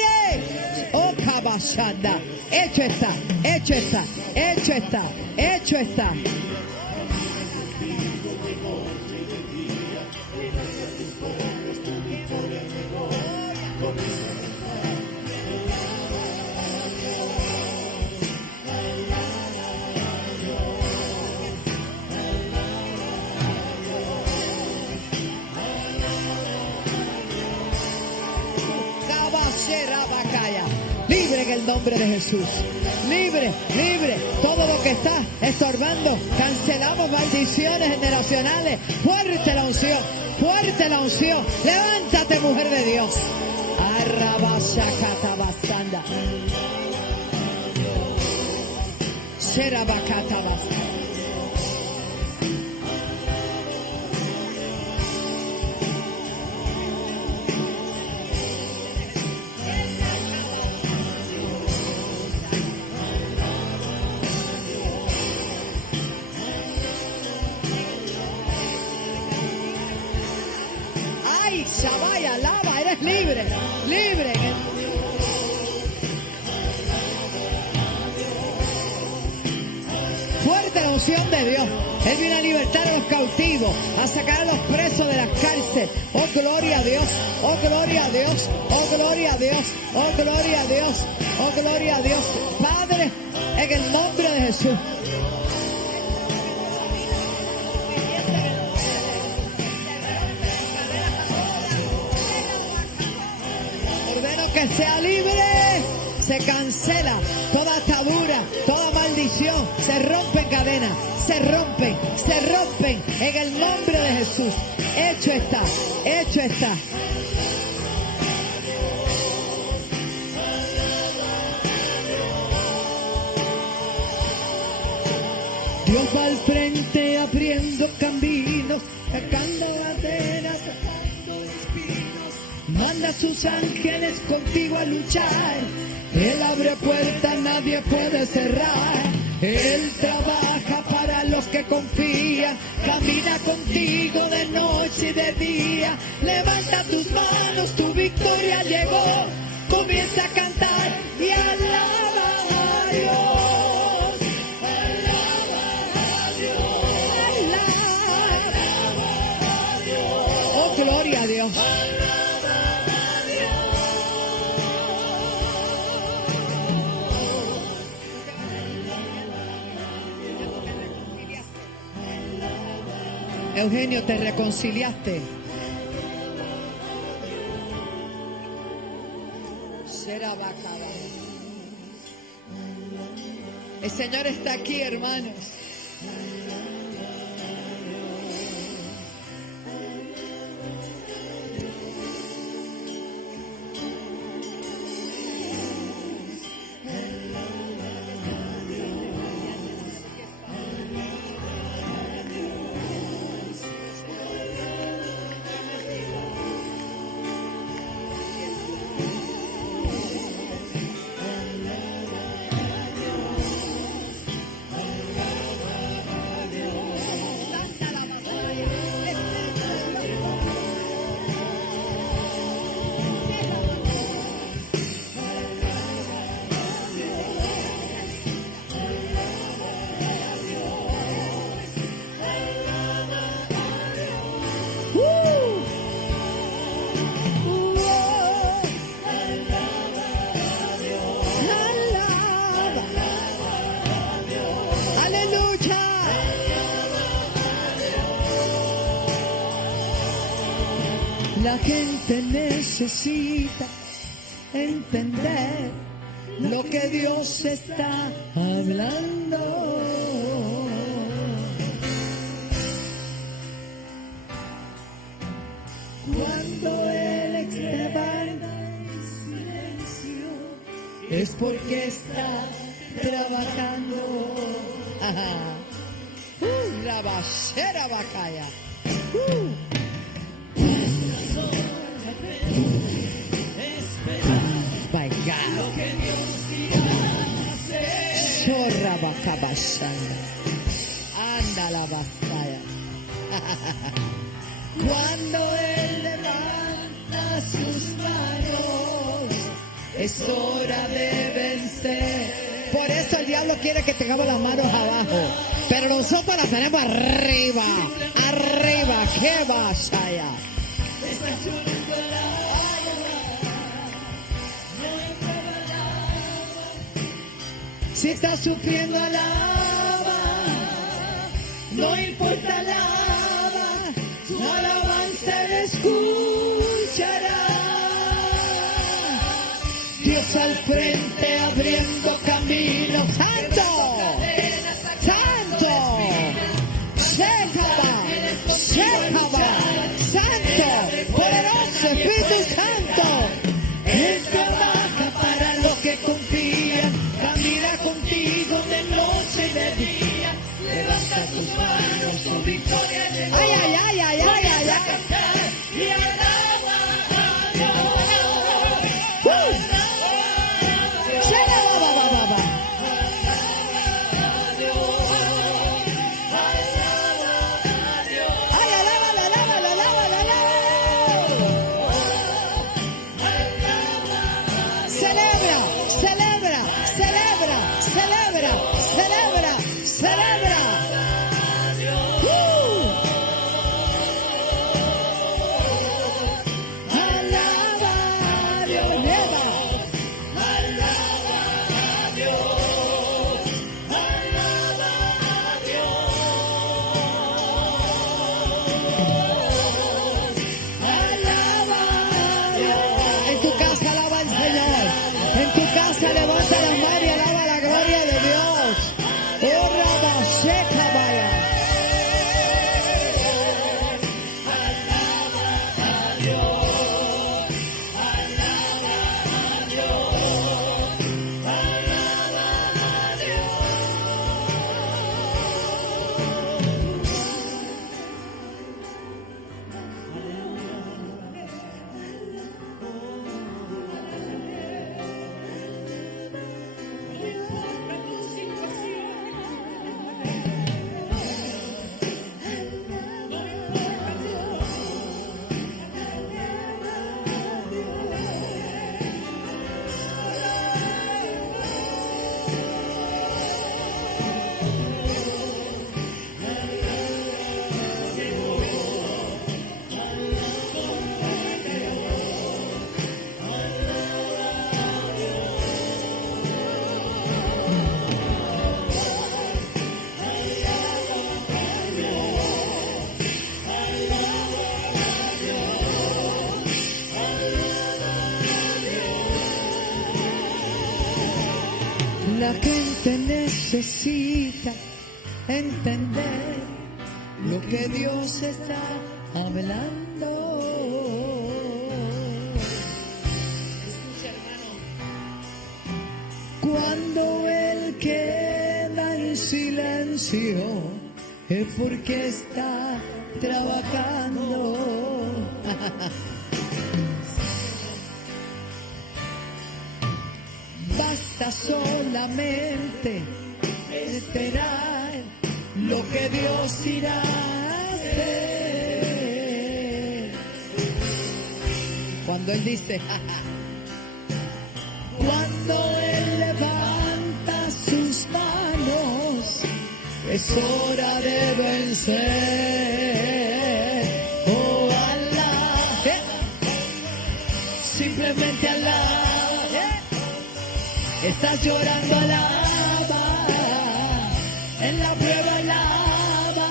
Oh, Kabashanda. Hecho está. Hecho está. Hecho está. Hecho está. Libre en el nombre de Jesús. Libre, libre. Todo lo que está estorbando. Cancelamos maldiciones generacionales. Fuerte la unción. Fuerte la unción. Levántate, mujer de Dios. Arrabashakatabasanda. Sherabakatabasanda. Shabaya, alaba, eres libre, libre. Fuerte la unción de Dios. Él viene a libertar a los cautivos, a sacar a los presos de las cárceles. Oh, gloria a Dios, oh, gloria a Dios, oh, gloria a Dios, oh, gloria a Dios, oh, gloria a Dios. Padre, en el nombre de Jesús. Que sea libre, se cancela toda atadura, toda maldición, se rompen cadenas, se rompen en el nombre de Jesús. Hecho está, hecho está. Dios va al frente abriendo caminos, sacando cadenas, manda a sus ángeles contigo a luchar. Él abre puertas, nadie puede cerrar. Él trabaja para los que confían. Camina contigo de noche y de día. Levanta tus manos, tu victoria llegó. Comienza a cantar y alaba a Dios. Alaba a Dios. Alaba a Dios. Oh, gloria a Dios. Eugenio, te reconciliaste. El Señor está aquí, hermanos. La gente necesita entender lo que Dios está hablando. Cuando Él extravagante en silencio, es porque está trabajando. Ajá. La bachera bacaya. My God. Chorra bacabashanda. Anda la basaya. Cuando Él levanta sus manos, es hora de vencer. Por eso el diablo quiere que tengamos las manos abajo, pero nosotros las tenemos arriba, arriba. ¿Qué basaya? Si estás sufriendo, alaba, no importa, alaba, su alabanza Él escuchará. Dios al frente abriendo camino. ¡Santo! ¡Santo! ¡Sécaba! ¡Sécaba! ¡Santo! ¡Poderoso Espíritu Santo! Él trabaja para los que confían. Camina contigo de noche y de día. Levanta tus manos, tu victoria llegó. ¡Ay, ay, ay, ay, ay, ay, ay! Y alaba a Dios. Levanta las manos y alaba la gloria de Dios. Oh, Rabaseca, vaya. La gente necesita entender lo que Dios está hablando. Escucha, hermano. Cuando Él queda en silencio es porque está trabajando. Basta solamente esperar lo que Dios irá a hacer. Cuando Él dice, cuando Él levanta sus manos, es hora de vencer. Oh, Alá, simplemente Alá. Estás llorando, alaba. En la prueba, alaba.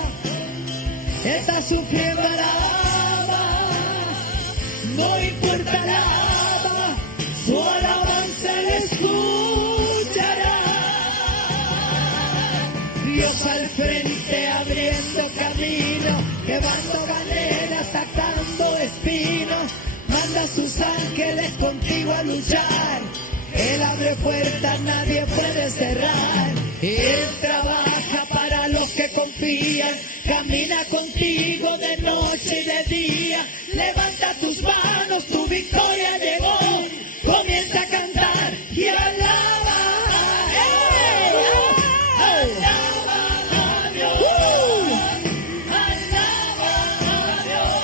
Estás sufriendo, alaba. No importa, alaba. Su alabanza Él escuchará. Dios al frente abriendo camino, llevando banderas, sacando espinos. Manda a sus ángeles contigo a luchar. Él abre puertas nadie puede cerrar. Él trabaja para los que confían, camina contigo de noche y de día. Levanta tus manos, tu victoria llegó. Comienza a cantar y alaba. Alaba a Dios. Alaba a Dios. Alaba a Dios.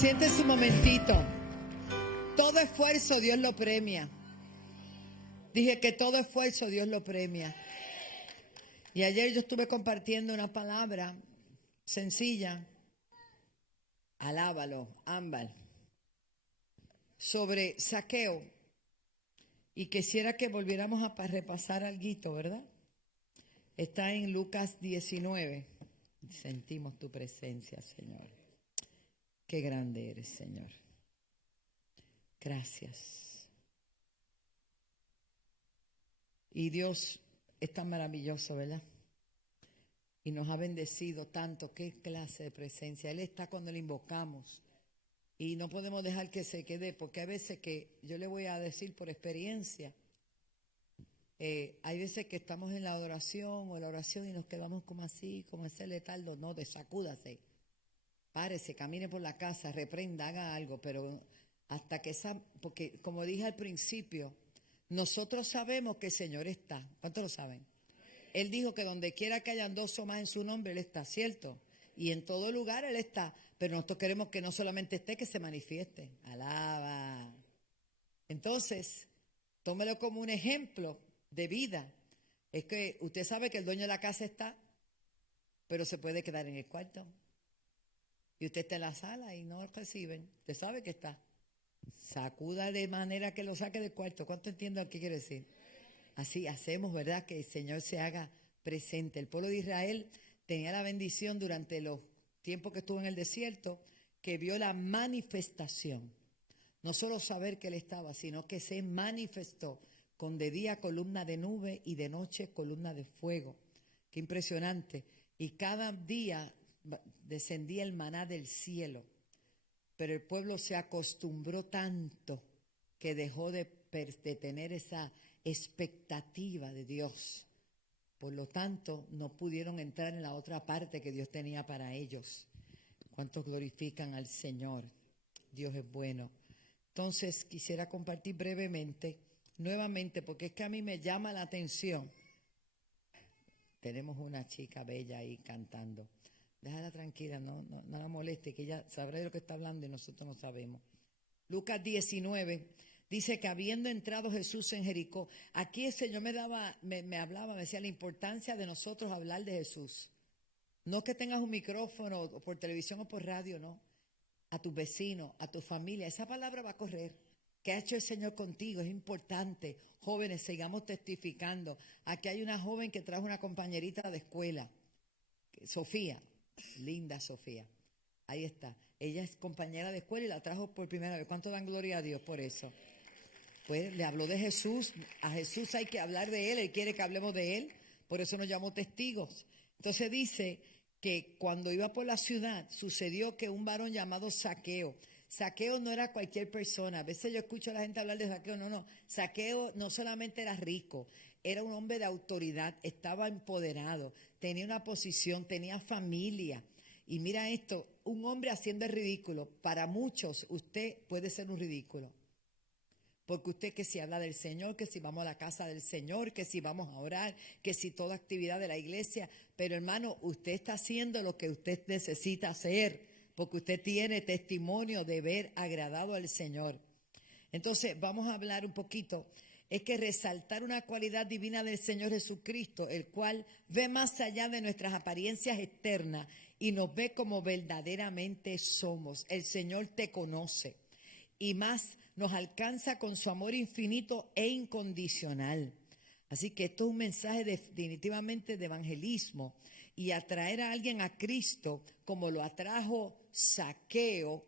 Siéntese un momentito. Todo esfuerzo Dios lo premia. Dije que todo esfuerzo Dios lo premia. Y ayer yo estuve compartiendo una palabra sencilla. Alábalo, ámbal. Sobre Zaqueo. Y quisiera que volviéramos a repasar algo, ¿verdad? Está en Lucas 19. Sentimos tu presencia, Señor. Qué grande eres, Señor. Gracias. Y Dios es tan maravilloso, ¿verdad? Y nos ha bendecido tanto. Qué clase de presencia. Él está cuando le invocamos. Y no podemos dejar que se quede, porque hay veces que, yo le voy a decir por experiencia, hay veces que estamos en la adoración o la oración y nos quedamos como así, como ese letardo. No, desacúdase. Párese, camine por la casa, reprenda, haga algo, pero hasta que porque como dije al principio, nosotros sabemos que el Señor está. ¿Cuántos lo saben? Él dijo que donde quiera que hayan dos o más en su nombre, Él está, ¿cierto? Y en todo lugar Él está, pero nosotros queremos que no solamente esté, que se manifieste. Alaba. Entonces, tómelo como un ejemplo de vida. Es que usted sabe que el dueño de la casa está, pero se puede quedar en el cuarto. Y usted está en la sala y no reciben. Usted sabe que está. Sacuda de manera que lo saque del cuarto. ¿Cuánto entiendo qué quiere decir? Así hacemos, ¿verdad? Que el Señor se haga presente. El pueblo de Israel tenía la bendición durante los tiempos que estuvo en el desierto, que vio la manifestación. No solo saber que Él estaba, sino que se manifestó con de día columna de nube y de noche columna de fuego. Qué impresionante. Y cada día descendía el maná del cielo, pero el pueblo se acostumbró tanto que dejó de tener esa expectativa de Dios. Por lo tanto, no pudieron entrar en la otra parte que Dios tenía para ellos. ¿Cuántos glorifican al Señor? Dios es bueno. Entonces, quisiera compartir brevemente, nuevamente, porque es que a mí me llama la atención. Tenemos una chica bella ahí cantando. Déjala tranquila, no la moleste, que ella sabrá de lo que está hablando y nosotros no sabemos. Lucas 19 dice que habiendo entrado Jesús en Jericó, aquí el Señor me hablaba, me decía la importancia de nosotros hablar de Jesús. No que tengas un micrófono o por televisión o por radio, no. A tus vecinos, a tu familia, esa palabra va a correr. ¿Qué ha hecho el Señor contigo? Es importante. Jóvenes, sigamos testificando. Aquí hay una joven que trajo una compañerita de escuela, Sofía. Linda Sofía, ahí está. Ella es compañera de escuela y la trajo por primera vez. ¿Cuánto dan gloria a Dios por eso? pues le habló de Jesús. A Jesús hay que hablar de él quiere que hablemos de él, por eso nos llamó testigos. Entonces dice que cuando iba por la ciudad sucedió que un varón llamado Zaqueo no era cualquier persona. A veces yo escucho a la gente hablar de Zaqueo. No, Zaqueo no solamente era rico, era un hombre de autoridad, estaba empoderado, tenía una posición, tenía familia. Y mira esto, un hombre haciendo el ridículo. Para muchos usted puede ser un ridículo. Porque usted que si habla del Señor, que si vamos a la casa del Señor, que si vamos a orar, que si toda actividad de la iglesia. Pero hermano, usted está haciendo lo que usted necesita hacer, porque usted tiene testimonio de ver agradado al Señor. Entonces, vamos a hablar un poquito. Es que resaltar una cualidad divina del Señor Jesucristo, el cual ve más allá de nuestras apariencias externas y nos ve como verdaderamente somos. El Señor te conoce y más nos alcanza con su amor infinito e incondicional. Así que esto es un mensaje definitivamente de evangelismo y atraer a alguien a Cristo como lo atrajo Zaqueo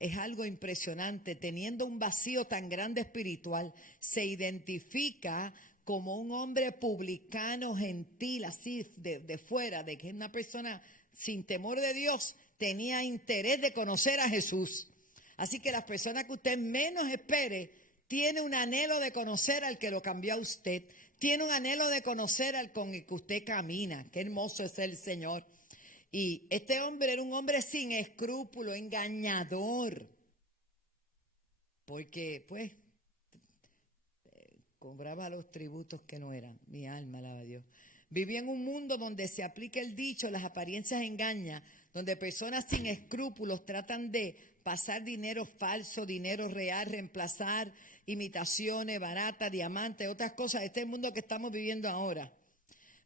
es algo impresionante. Teniendo un vacío tan grande espiritual, se identifica como un hombre publicano, gentil, así de fuera, de que es una persona sin temor de Dios, tenía interés de conocer a Jesús. Así que las personas que usted menos espere, tiene un anhelo de conocer al que lo cambió a usted. Tiene un anhelo de conocer al con el que usted camina. Qué hermoso es el Señor. Y este hombre era un hombre sin escrúpulo, engañador. Porque, pues, cobraba los tributos que no eran. Mi alma alaba a Dios. Vivía en un mundo donde se aplica el dicho, las apariencias engañan, donde personas sin escrúpulos tratan de pasar dinero falso, dinero real, reemplazar imitaciones baratas, diamantes, otras cosas. Este es el mundo que estamos viviendo ahora.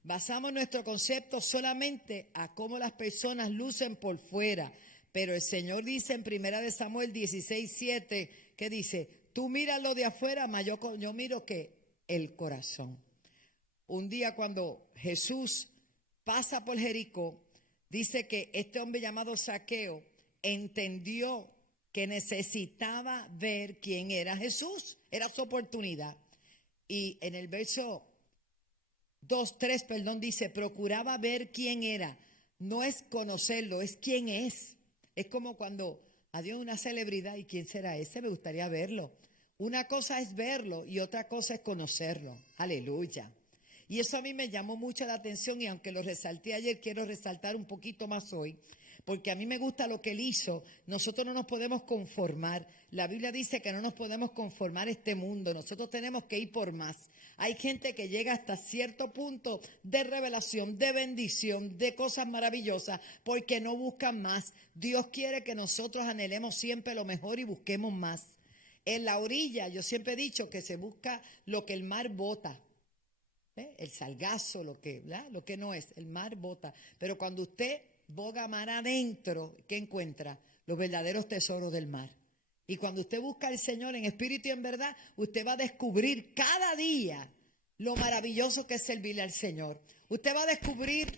Basamos nuestro concepto solamente a cómo las personas lucen por fuera. Pero el Señor dice en 1 Samuel 16:7, que dice, tú miras lo de afuera, mas yo miro que el corazón. Un día cuando Jesús pasa por Jericó, dice que este hombre llamado Zaqueo entendió que necesitaba ver quién era Jesús. Era su oportunidad. Y en el verso 3, dice, procuraba ver quién era. No es conocerlo, es quién es. Es como cuando adiós una celebridad y quién será ese, me gustaría verlo. Una cosa es verlo y otra cosa es conocerlo. Aleluya. Y eso a mí me llamó mucho la atención y aunque lo resalté ayer, quiero resaltar un poquito más hoy. Porque a mí me gusta lo que él hizo. Nosotros no nos podemos conformar. La Biblia dice que no nos podemos conformar a este mundo. Nosotros tenemos que ir por más. Hay gente que llega hasta cierto punto de revelación, de bendición, de cosas maravillosas, porque no buscan más. Dios quiere que nosotros anhelemos siempre lo mejor y busquemos más. En la orilla, yo siempre he dicho que se busca lo que el mar bota. El salgazo, lo que no es, el mar bota. Pero cuando usted boga mar adentro, ¿qué encuentra? Los verdaderos tesoros del mar. Y cuando usted busca al Señor en espíritu y en verdad, usted va a descubrir cada día lo maravilloso que es servirle al Señor. Usted va a descubrir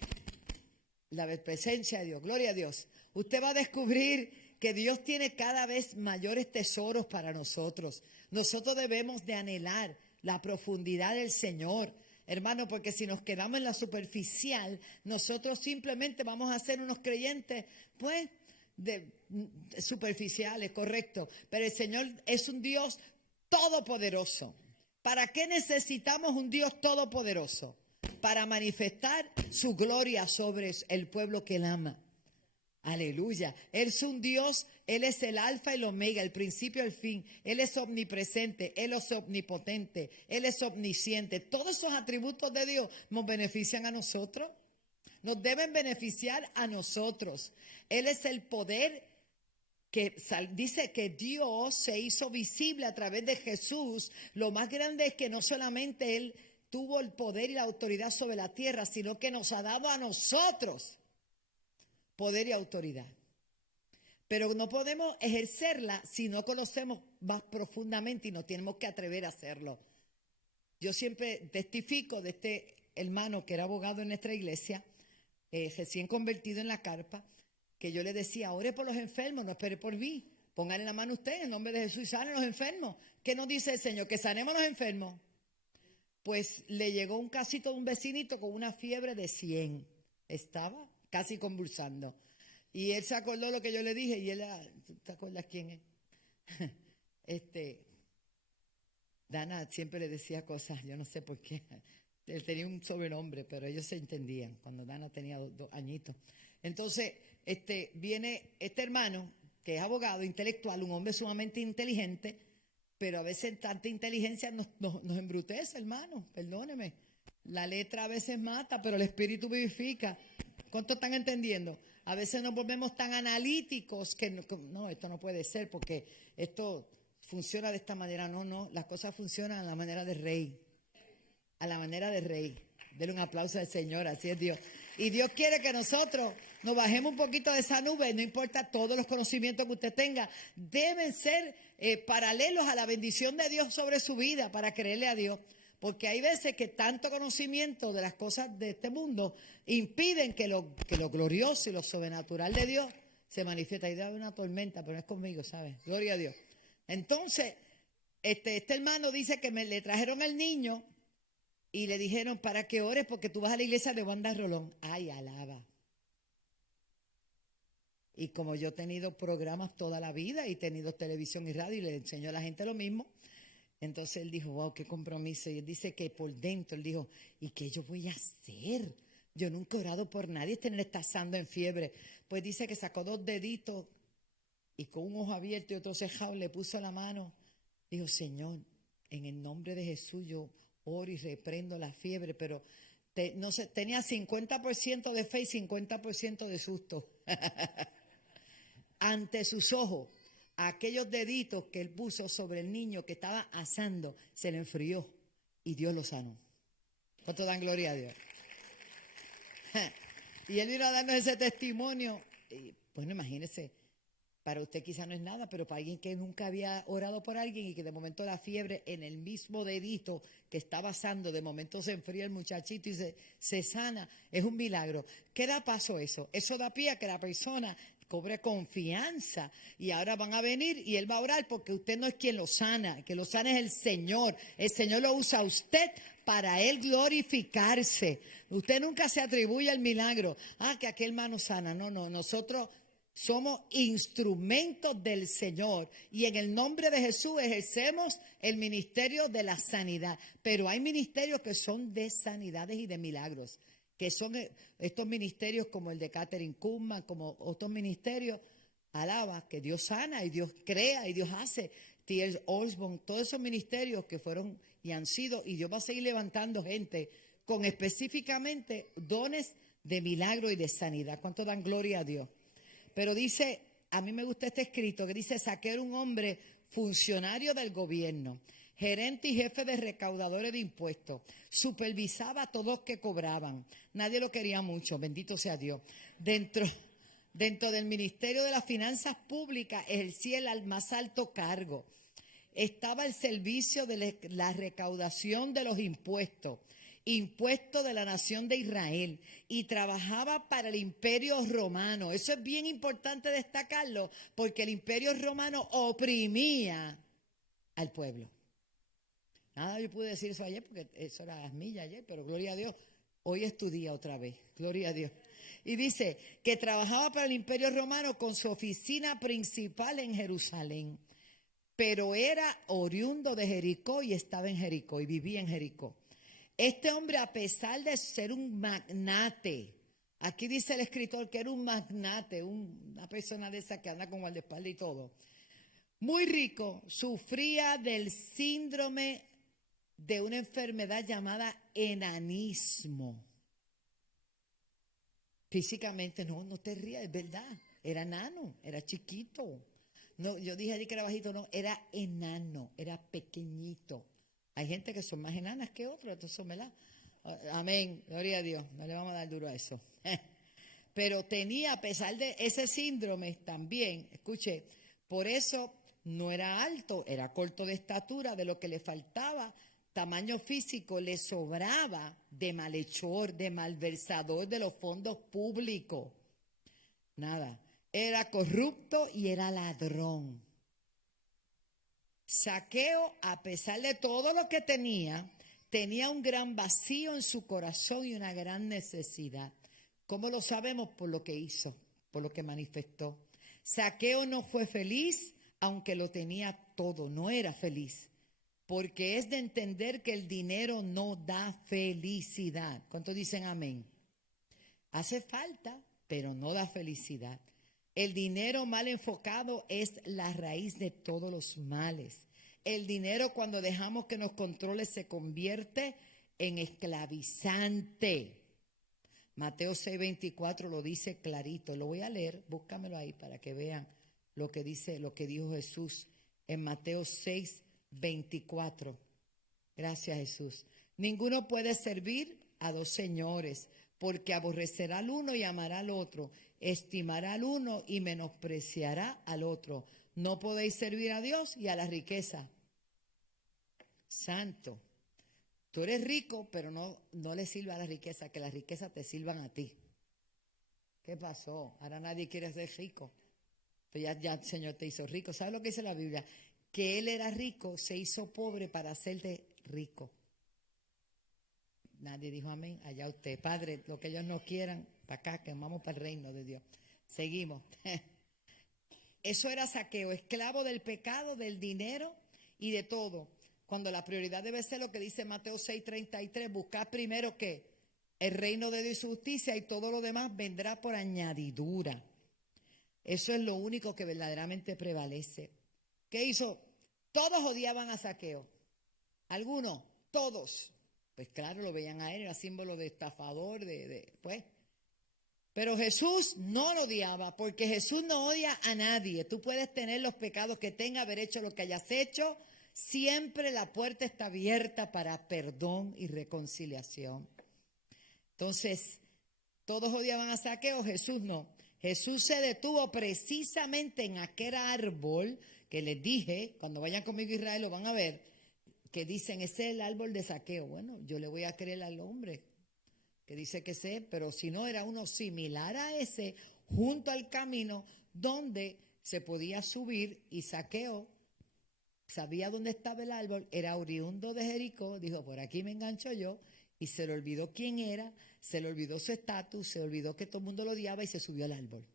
la presencia de Dios, gloria a Dios. Usted va a descubrir que Dios tiene cada vez mayores tesoros para nosotros. Nosotros debemos de anhelar la profundidad del Señor. Hermano, porque si nos quedamos en la superficial, nosotros simplemente vamos a ser unos creyentes, pues, superficiales, correcto. Pero el Señor es un Dios todopoderoso. ¿Para qué necesitamos un Dios todopoderoso? Para manifestar su gloria sobre el pueblo que Él ama. Aleluya. Él es un Dios, Él es el alfa y el omega, el principio y el fin. Él es omnipresente, Él es omnipotente, Él es omnisciente. Todos esos atributos de Dios nos benefician a nosotros. Nos deben beneficiar a nosotros. Él es el poder que dice que Dios se hizo visible a través de Jesús. Lo más grande es que no solamente Él tuvo el poder y la autoridad sobre la tierra, sino que nos ha dado a nosotros poder y autoridad. Pero no podemos ejercerla si no conocemos más profundamente y nos tenemos que atrever a hacerlo. Yo siempre testifico de este hermano que era abogado en nuestra iglesia, recién convertido en la carpa, que yo le decía, ore por los enfermos, no espere por mí, Pónganle la mano a usted en el nombre de Jesús y sanen a los enfermos. ¿Qué nos dice el Señor? Que sanemos a los enfermos. Pues le llegó un casito de un vecinito con una fiebre de 100. Estaba casi convulsando. Y él se acordó lo que yo le dije y él, ¿tú te acuerdas quién es? Dana siempre le decía cosas, yo no sé por qué. Él tenía un sobrenombre, pero ellos se entendían cuando Dana tenía 2 añitos. Entonces, viene este hermano, que es abogado, intelectual, un hombre sumamente inteligente, pero a veces tanta inteligencia nos embrutece, hermano, perdóneme. La letra a veces mata, pero el espíritu vivifica. ¿Cuánto están entendiendo? A veces nos volvemos tan analíticos que no, esto no puede ser porque esto funciona de esta manera. No, las cosas funcionan a la manera de rey. A la manera de rey. Denle un aplauso al Señor, así es Dios. Y Dios quiere que nosotros nos bajemos un poquito de esa nube, no importa todos los conocimientos que usted tenga, deben ser paralelos a la bendición de Dios sobre su vida para creerle a Dios. Porque hay veces que tanto conocimiento de las cosas de este mundo impiden que lo glorioso y lo sobrenatural de Dios se manifiesta. Hay de haber una tormenta, pero no es conmigo, ¿sabes? Gloria a Dios. Entonces, este hermano dice que le trajeron al niño y le dijeron para que ores porque tú vas a la iglesia de Wanda Rolón. Ay, alaba. Y como yo he tenido programas toda la vida y he tenido televisión y radio y le enseño a la gente lo mismo, entonces él dijo, wow, qué compromiso. Y él dice que por dentro, él dijo, ¿y qué yo voy a hacer? Yo nunca he orado por nadie, este nene está asando en fiebre. Pues dice que sacó 2 deditos y con un ojo abierto y otro cejado le puso la mano. Dijo, Señor, en el nombre de Jesús yo oro y reprendo la fiebre, pero no sé, tenía 50% de fe y 50% de susto. Ante sus ojos, aquellos deditos que él puso sobre el niño que estaba asando, se le enfrió y Dios lo sanó. ¿Cuánto dan gloria a Dios? Y él vino a darnos ese testimonio. Y, bueno, imagínese, para usted quizá no es nada, pero para alguien que nunca había orado por alguien y que de momento la fiebre en el mismo dedito que estaba asando, de momento se enfría el muchachito y se sana, es un milagro. ¿Qué da paso eso? Eso da pie a que la persona cobre confianza y ahora van a venir y él va a orar porque usted no es quien lo sana, que lo sana es el Señor lo usa a usted para él glorificarse. Usted nunca se atribuye al milagro, que aquel hermano sana, no, nosotros somos instrumentos del Señor y en el nombre de Jesús ejercemos el ministerio de la sanidad, pero hay ministerios que son de sanidades y de milagros, que son estos ministerios como el de Catherine Kuhlman, como otros ministerios, alaba, que Dios sana y Dios crea y Dios hace. T.L. Osborne, todos esos ministerios que fueron y han sido, y Dios va a seguir levantando gente con específicamente dones de milagro y de sanidad. ¿Cuánto dan gloria a Dios? Pero dice, a mí me gusta este escrito, que dice, Zaqueo era un hombre funcionario del gobierno, gerente y jefe de recaudadores de impuestos, supervisaba a todos los que cobraban, nadie lo quería mucho, bendito sea Dios. Dentro del Ministerio de las Finanzas Públicas ejercía el más alto cargo, estaba al servicio de la recaudación de los impuestos de la nación de Israel y trabajaba para el Imperio Romano. Eso es bien importante destacarlo porque el Imperio Romano oprimía al pueblo. Nada, yo pude decir eso ayer porque eso era las millas ayer, pero gloria a Dios, hoy es tu día otra vez, gloria a Dios. Y dice que trabajaba para el Imperio Romano con su oficina principal en Jerusalén, pero era oriundo de Jericó y estaba en Jericó y vivía en Jericó. Este hombre, a pesar de ser un magnate, aquí dice el escritor que era un magnate, una persona de esa que anda con guardaespaldas y todo, muy rico, sufría del síndrome de una enfermedad llamada enanismo. Físicamente, no te rías, es verdad, era enano, era chiquito. No, yo dije allí que era bajito, no, era enano, era pequeñito. Hay gente que son más enanas que otros, entonces, ¿verdad? Amén, gloria a Dios, no le vamos a dar duro a eso. Pero tenía, a pesar de ese síndrome también, escuche, por eso no era alto, era corto de estatura, de lo que le faltaba, tamaño físico, le sobraba de malhechor, de malversador de los fondos públicos. Nada, era corrupto y era ladrón. Zaqueo, a pesar de todo lo que tenía un gran vacío en su corazón y una gran necesidad. ¿Cómo lo sabemos? Por lo que hizo, por lo que manifestó. Zaqueo no fue feliz, aunque lo tenía todo, no era feliz. Porque es de entender que el dinero no da felicidad. ¿Cuántos dicen amén? Hace falta, pero no da felicidad. El dinero mal enfocado es la raíz de todos los males. El dinero, cuando dejamos que nos controle, se convierte en esclavizante. Mateo 6:24 lo dice clarito. Lo voy a leer, búscamelo ahí para que vean lo que dijo Jesús en Mateo 6:24. Gracias, Jesús. Ninguno puede servir a dos señores, porque aborrecerá al uno y amará al otro, estimará al uno y menospreciará al otro. No podéis servir a Dios y a la riqueza. Santo. Tú eres rico, pero no le sirva a la riqueza, que las riquezas te sirvan a ti. ¿Qué pasó? Ahora nadie quiere ser rico. Pues ya el Señor te hizo rico. ¿Sabes lo que dice la Biblia? Que Él era rico, se hizo pobre para hacerte rico. Nadie dijo amén. Allá usted. Padre, lo que ellos no quieran, para acá, que vamos para el reino de Dios. Seguimos. Eso era Zaqueo, esclavo del pecado, del dinero y de todo. Cuando la prioridad debe ser lo que dice Mateo 6:33, buscar primero que el reino de Dios y su justicia, y todo lo demás vendrá por añadidura. Eso es lo único que verdaderamente prevalece. ¿Qué hizo? Todos odiaban a Zaqueo. Algunos, todos. Pues claro, lo veían a él, era símbolo de estafador, pues. Pero Jesús no lo odiaba, porque Jesús no odia a nadie. Tú puedes tener los pecados que tengas, haber hecho lo que hayas hecho. Siempre la puerta está abierta para perdón y reconciliación. Entonces, todos odiaban a Zaqueo, Jesús no. Jesús se detuvo precisamente en aquel árbol que les dije, cuando vayan conmigo a Israel lo van a ver, que dicen, ese es el árbol de Zaqueo. Bueno, yo le voy a creer al hombre que dice que sé, pero si no, era uno similar a ese, junto al camino donde se podía subir, y Zaqueo sabía dónde estaba el árbol, era oriundo de Jericó, dijo, por aquí me engancho yo, y se le olvidó quién era, se le olvidó su estatus, se le olvidó que todo el mundo lo odiaba y se subió al árbol.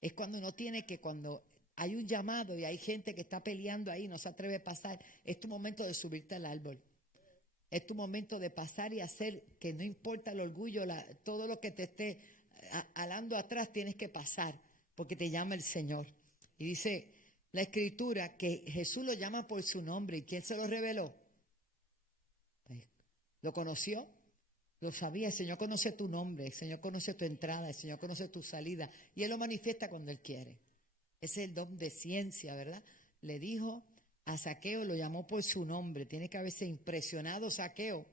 Es cuando uno tiene que, cuando hay un llamado y hay gente que está peleando ahí, no se atreve a pasar, es tu momento de subirte al árbol. Es tu momento de pasar y hacer que no importa el orgullo, todo lo que te esté alando atrás, tienes que pasar, porque te llama el Señor. Y dice la Escritura que Jesús lo llama por su nombre. ¿Y quién se lo reveló? Pues, lo conoció, lo sabía. El Señor conoce tu nombre, el Señor conoce tu entrada, el Señor conoce tu salida, y Él lo manifiesta cuando Él quiere. Ese es el don de ciencia, ¿verdad? Le dijo a Zaqueo, lo llamó por su nombre. Tiene que haberse impresionado Zaqueo.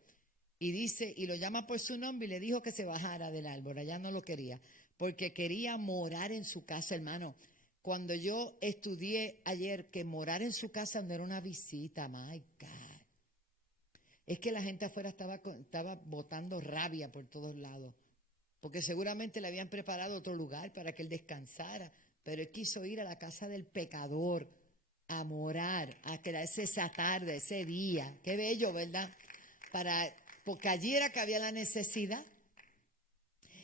Y dice, y lo llama por su nombre, y le dijo que se bajara del árbol. Allá no lo quería, porque quería morar en su casa, hermano. Cuando yo estudié ayer que morar en su casa no era una visita, my God. Es que la gente afuera estaba botando rabia por todos lados, porque seguramente le habían preparado otro lugar para que él descansara, pero él quiso ir a la casa del pecador, a morar, a quedarse esa tarde, ese día. Qué bello, ¿verdad? Porque allí era que había la necesidad.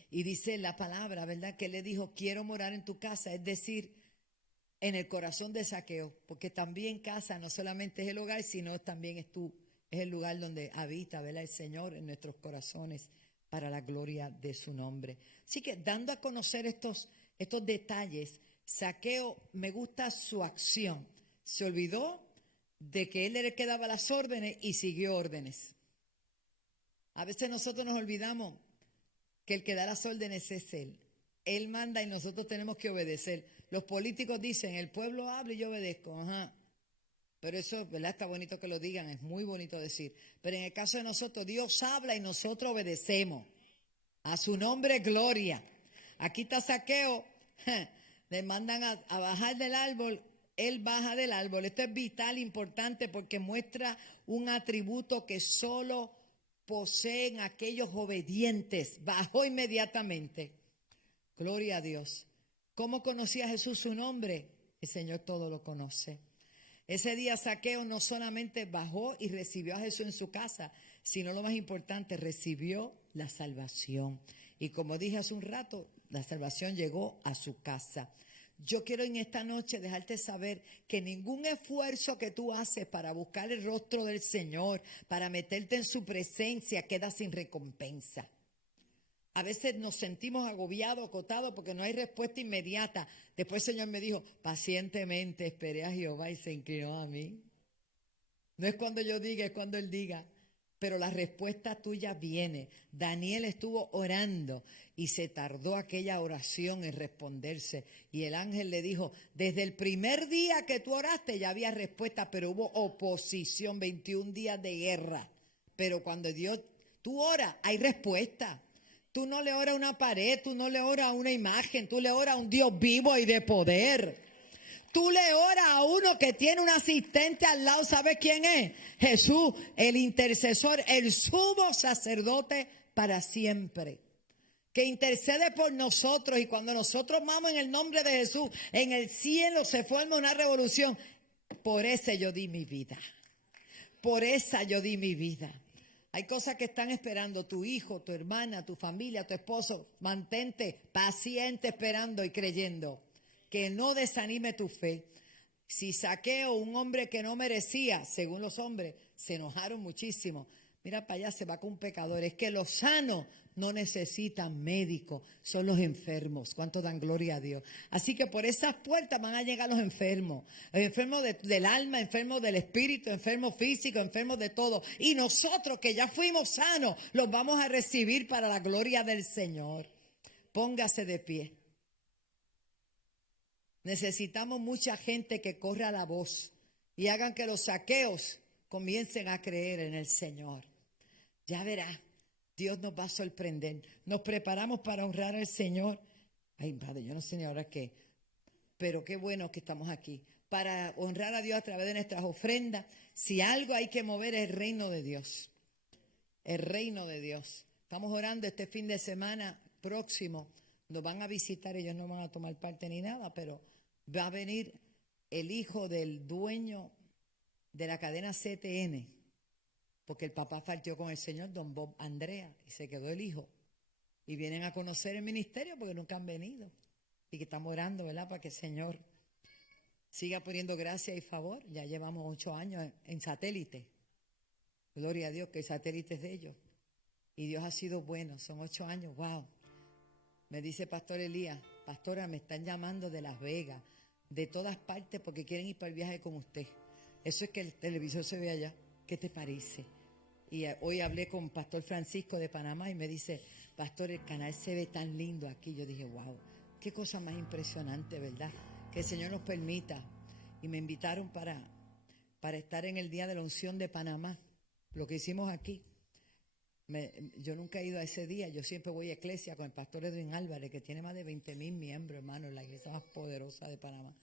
Y dice la palabra, ¿verdad? Que le dijo, quiero morar en tu casa, es decir, en el corazón de Zaqueo, porque también casa no solamente es el hogar, sino también es el lugar donde habita, ¿verdad? El Señor en nuestros corazones para la gloria de su nombre. Así que dando a conocer estos detalles, Zaqueo, me gusta su acción. Se olvidó de que él era el que daba las órdenes y siguió órdenes. A veces nosotros nos olvidamos que el que da las órdenes es Él. Él manda y nosotros tenemos que obedecer. Los políticos dicen, el pueblo habla y yo obedezco. Ajá. Pero eso, ¿verdad? Está bonito que lo digan, es muy bonito decir. Pero en el caso de nosotros, Dios habla y nosotros obedecemos. A su nombre, gloria. Aquí está Zaqueo. Le mandan a bajar del árbol. Él baja del árbol. Esto es vital, importante, porque muestra un atributo que solo poseen aquellos obedientes. Bajó inmediatamente. Gloria a Dios. ¿Cómo conocía Jesús su nombre? El Señor todo lo conoce. Ese día Zaqueo no solamente bajó y recibió a Jesús en su casa, sino lo más importante, recibió la salvación. Y como dije hace un rato, la salvación llegó a su casa. Yo quiero en esta noche dejarte saber que ningún esfuerzo que tú haces para buscar el rostro del Señor, para meterte en su presencia, queda sin recompensa. A veces nos sentimos agobiados, acotados, porque no hay respuesta inmediata. Después el Señor me dijo, pacientemente esperé a Jehová y se inclinó a mí. No es cuando yo diga, es cuando Él diga. Pero la respuesta tuya viene. Daniel estuvo orando y se tardó aquella oración en responderse. Y el ángel le dijo, desde el primer día que tú oraste ya había respuesta, pero hubo oposición, 21 días de guerra. Pero cuando tú oras, hay respuesta. Tú no le oras a una pared, tú no le oras a una imagen, tú le oras a un Dios vivo y de poder. Tú le oras a uno que tiene un asistente al lado, ¿sabes quién es? Jesús, el intercesor, el sumo sacerdote para siempre. Que intercede por nosotros, y cuando nosotros vamos en el nombre de Jesús, en el cielo se forma una revolución. Por ese yo di mi vida. Por esa yo di mi vida. Hay cosas que están esperando tu hijo, tu hermana, tu familia, tu esposo. Mantente paciente esperando y creyendo. Que no desanime tu fe. Si Zaqueo, un hombre que no merecía, según los hombres, se enojaron muchísimo. Mira para allá, se va con un pecador. Es que los sanos no necesitan médicos, son los enfermos. ¿Cuánto dan gloria a Dios? Así que por esas puertas van a llegar los enfermos del alma, enfermos del espíritu, enfermos físicos, enfermos de todo. Y nosotros que ya fuimos sanos, los vamos a recibir para la gloria del Señor. Póngase de pie. Necesitamos mucha gente que corra la voz y hagan que los Zaqueos comiencen a creer en el Señor. Ya verá, Dios nos va a sorprender. Nos preparamos para honrar al Señor. Ay, Padre, yo no sé ni ahora qué, pero qué bueno que estamos aquí. Para honrar a Dios a través de nuestras ofrendas. Si algo hay que mover es el reino de Dios. El reino de Dios. Estamos orando este fin de semana próximo. Nos van a visitar, ellos no van a tomar parte ni nada, pero va a venir el hijo del dueño de la cadena CTN, porque el papá partió con el Señor, don Bob Andrea, y se quedó el hijo. Y vienen a conocer el ministerio porque nunca han venido. Y que estamos orando, ¿verdad?, para que el Señor siga poniendo gracia y favor. Ya llevamos 8 años en satélite. Gloria a Dios que el satélite es de ellos. Y Dios ha sido bueno, son 8 años, wow. Me dice Pastor Elías, pastora, me están llamando de Las Vegas, de todas partes, porque quieren ir para el viaje con usted. Eso es que el televisor se ve allá. ¿Qué te parece? Y hoy hablé con Pastor Francisco de Panamá y me dice, pastor, el canal se ve tan lindo aquí. Yo dije, wow, qué cosa más impresionante, ¿verdad? Que el Señor nos permita. Y me invitaron para estar en el día de la unción de Panamá, lo que hicimos aquí. Yo nunca he ido a ese día. Yo siempre voy a iglesia con el pastor Edwin Álvarez, que tiene más de 20,000 miembros, hermano, la iglesia más poderosa de Panamá.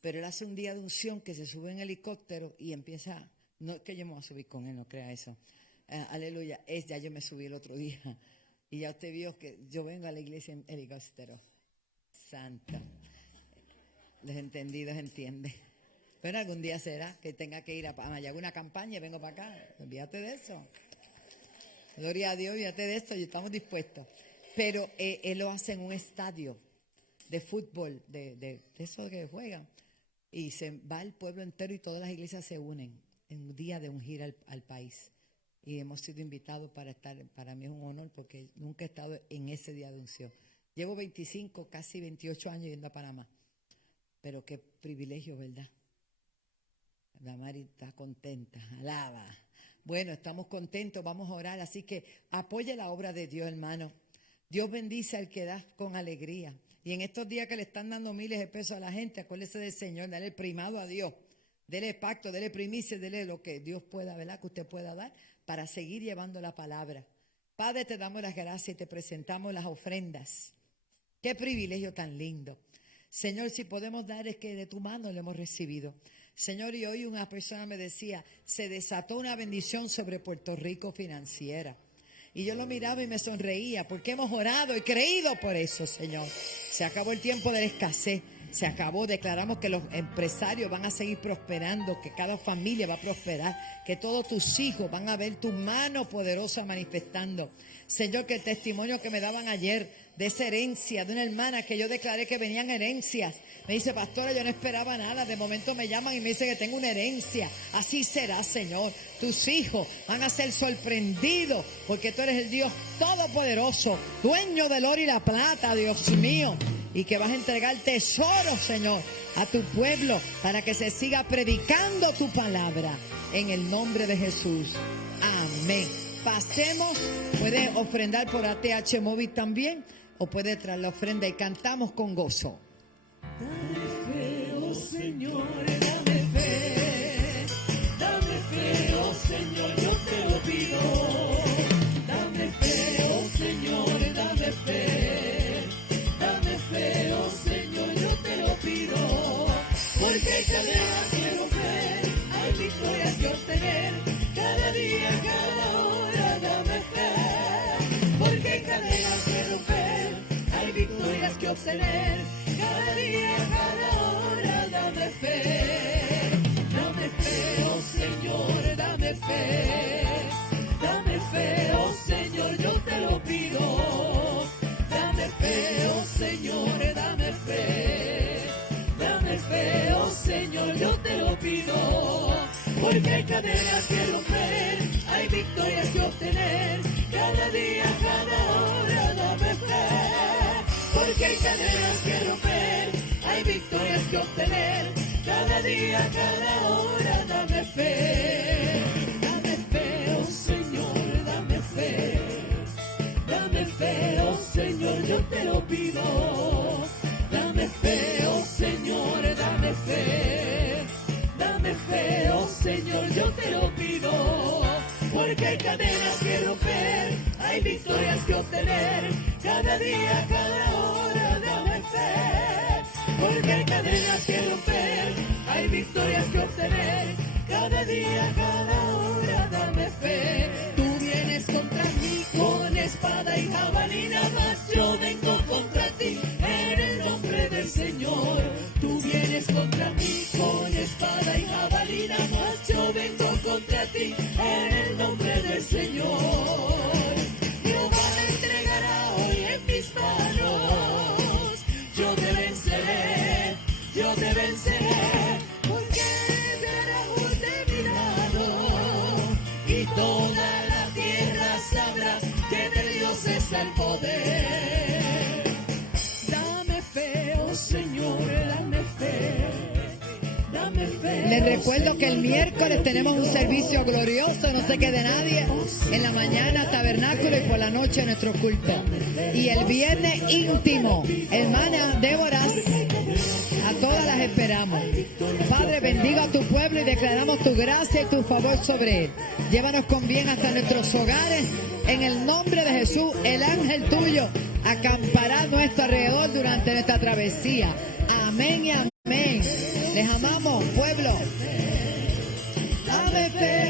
Pero él hace un día de unción que se sube en helicóptero y empieza, no es que yo me voy a subir con él, no crea eso. Aleluya, ya yo me subí el otro día y ya usted vio que yo vengo a la iglesia en helicóptero. Santo. Los entendidos entienden. Pero algún día será que tenga que ir a Mayagüez una campaña y vengo para acá. Olvídate de eso. Gloria a Dios, olvídate de esto y estamos dispuestos. Pero él lo hace en un estadio de fútbol, de eso que juegan. Y se va el pueblo entero y todas las iglesias se unen en un día de ungir al país. Y hemos sido invitados para estar. Para mí es un honor porque nunca he estado en ese día de unción. Llevo 25, casi 28 años yendo a Panamá. Pero qué privilegio, ¿verdad? La Mari está contenta, alaba. Bueno, estamos contentos, vamos a orar. Así que apoye la obra de Dios, hermano. Dios bendice al que da con alegría. Y en estos días que le están dando miles de pesos a la gente, acuérdese del Señor, dale el primado a Dios. Dele pacto, dele primicia, dele lo que Dios pueda, ¿verdad?, que usted pueda dar para seguir llevando la palabra. Padre, te damos las gracias y te presentamos las ofrendas. Qué privilegio tan lindo. Señor, si podemos dar es que de tu mano lo hemos recibido. Señor, y hoy una persona me decía, se desató una bendición sobre Puerto Rico financiera. Y yo lo miraba y me sonreía porque hemos orado y creído por eso, Señor. Se acabó el tiempo de la escasez. se acabó. Declaramos que los empresarios van a seguir prosperando, que cada familia va a prosperar, que todos tus hijos van a ver tu mano poderosa manifestando. Señor, que el testimonio que me daban ayer de esa herencia, de una hermana que yo declaré que venían herencias. Me dice, pastora, yo no esperaba nada. De momento me llaman y me dicen que tengo una herencia. Así será, Señor. Tus hijos van a ser sorprendidos porque tú eres el Dios todopoderoso, dueño del oro y la plata, Dios mío. Y que vas a entregar tesoros, Señor, a tu pueblo para que se siga predicando tu palabra. En el nombre de Jesús. Amén. Pasemos, puede ofrendar por ATH Móvil también, o puede traer la ofrenda y cantamos con gozo. Dame fe, oh Señor, dame fe. Dame fe, oh Señor, yo te lo pido. Dame fe, oh Señor, dame fe. Dame fe, oh Señor, yo te lo pido. Porque hay cadenas que romper, hay victorias que obtener. Cada día, cada hora, dame fe. Porque hay cadenas que romper, hay victorias que obtener. Cada día, cada hora, dame fe. Dame fe, oh Señor, dame fe. Dame fe, oh Señor, yo te lo pido. Dame fe, oh Señor, dame fe. Dame fe, oh Señor, yo te lo pido. Porque hay cadenas que romper, hay victorias que obtener. Cada día, cada hora, dame fe. Porque hay cadenas que romper, hay victorias que obtener. Cada día, cada hora, dame fe. Dame fe, oh Señor, dame fe. Dame fe, oh Señor, yo te lo pido. Dame fe, oh Señor, dame fe. Dame fe, oh Señor, yo te lo pido. Porque hay cadenas que romper, hay victorias que obtener. Cada día, cada hora, dame fe. Porque hay cadenas que romper, hay victorias que obtener. Cada día, cada hora, dame fe. Tú vienes contra mí con espada y jabalina, mas yo vengo contra ti en el nombre del Señor. Tú vienes contra mí con espada y jabalina, mas yo vengo contra ti en el nombre del Señor. Jehová me entregará hoy en mis manos. Yo te venceré, yo te venceré, porque me harás de mi lado. Y toda la tierra sabrá que de Dios es el poder. Dame fe, oh Señor, dame fe. Dame fe. Les recuerdo que el miércoles tenemos un servicio glorioso, no se quede nadie. En la mañana tabernáculo y por la noche nuestro culto. Y el viernes íntimo, hermana Débora, a todas las esperamos. Padre, bendiga a tu pueblo y declaramos tu gracia y tu favor sobre él. Llévanos con bien hasta nuestros hogares. En el nombre de Jesús, el ángel tuyo acampará a nuestro alrededor durante nuestra travesía. Amén y amén. Les amamos, pueblo. Dame fe.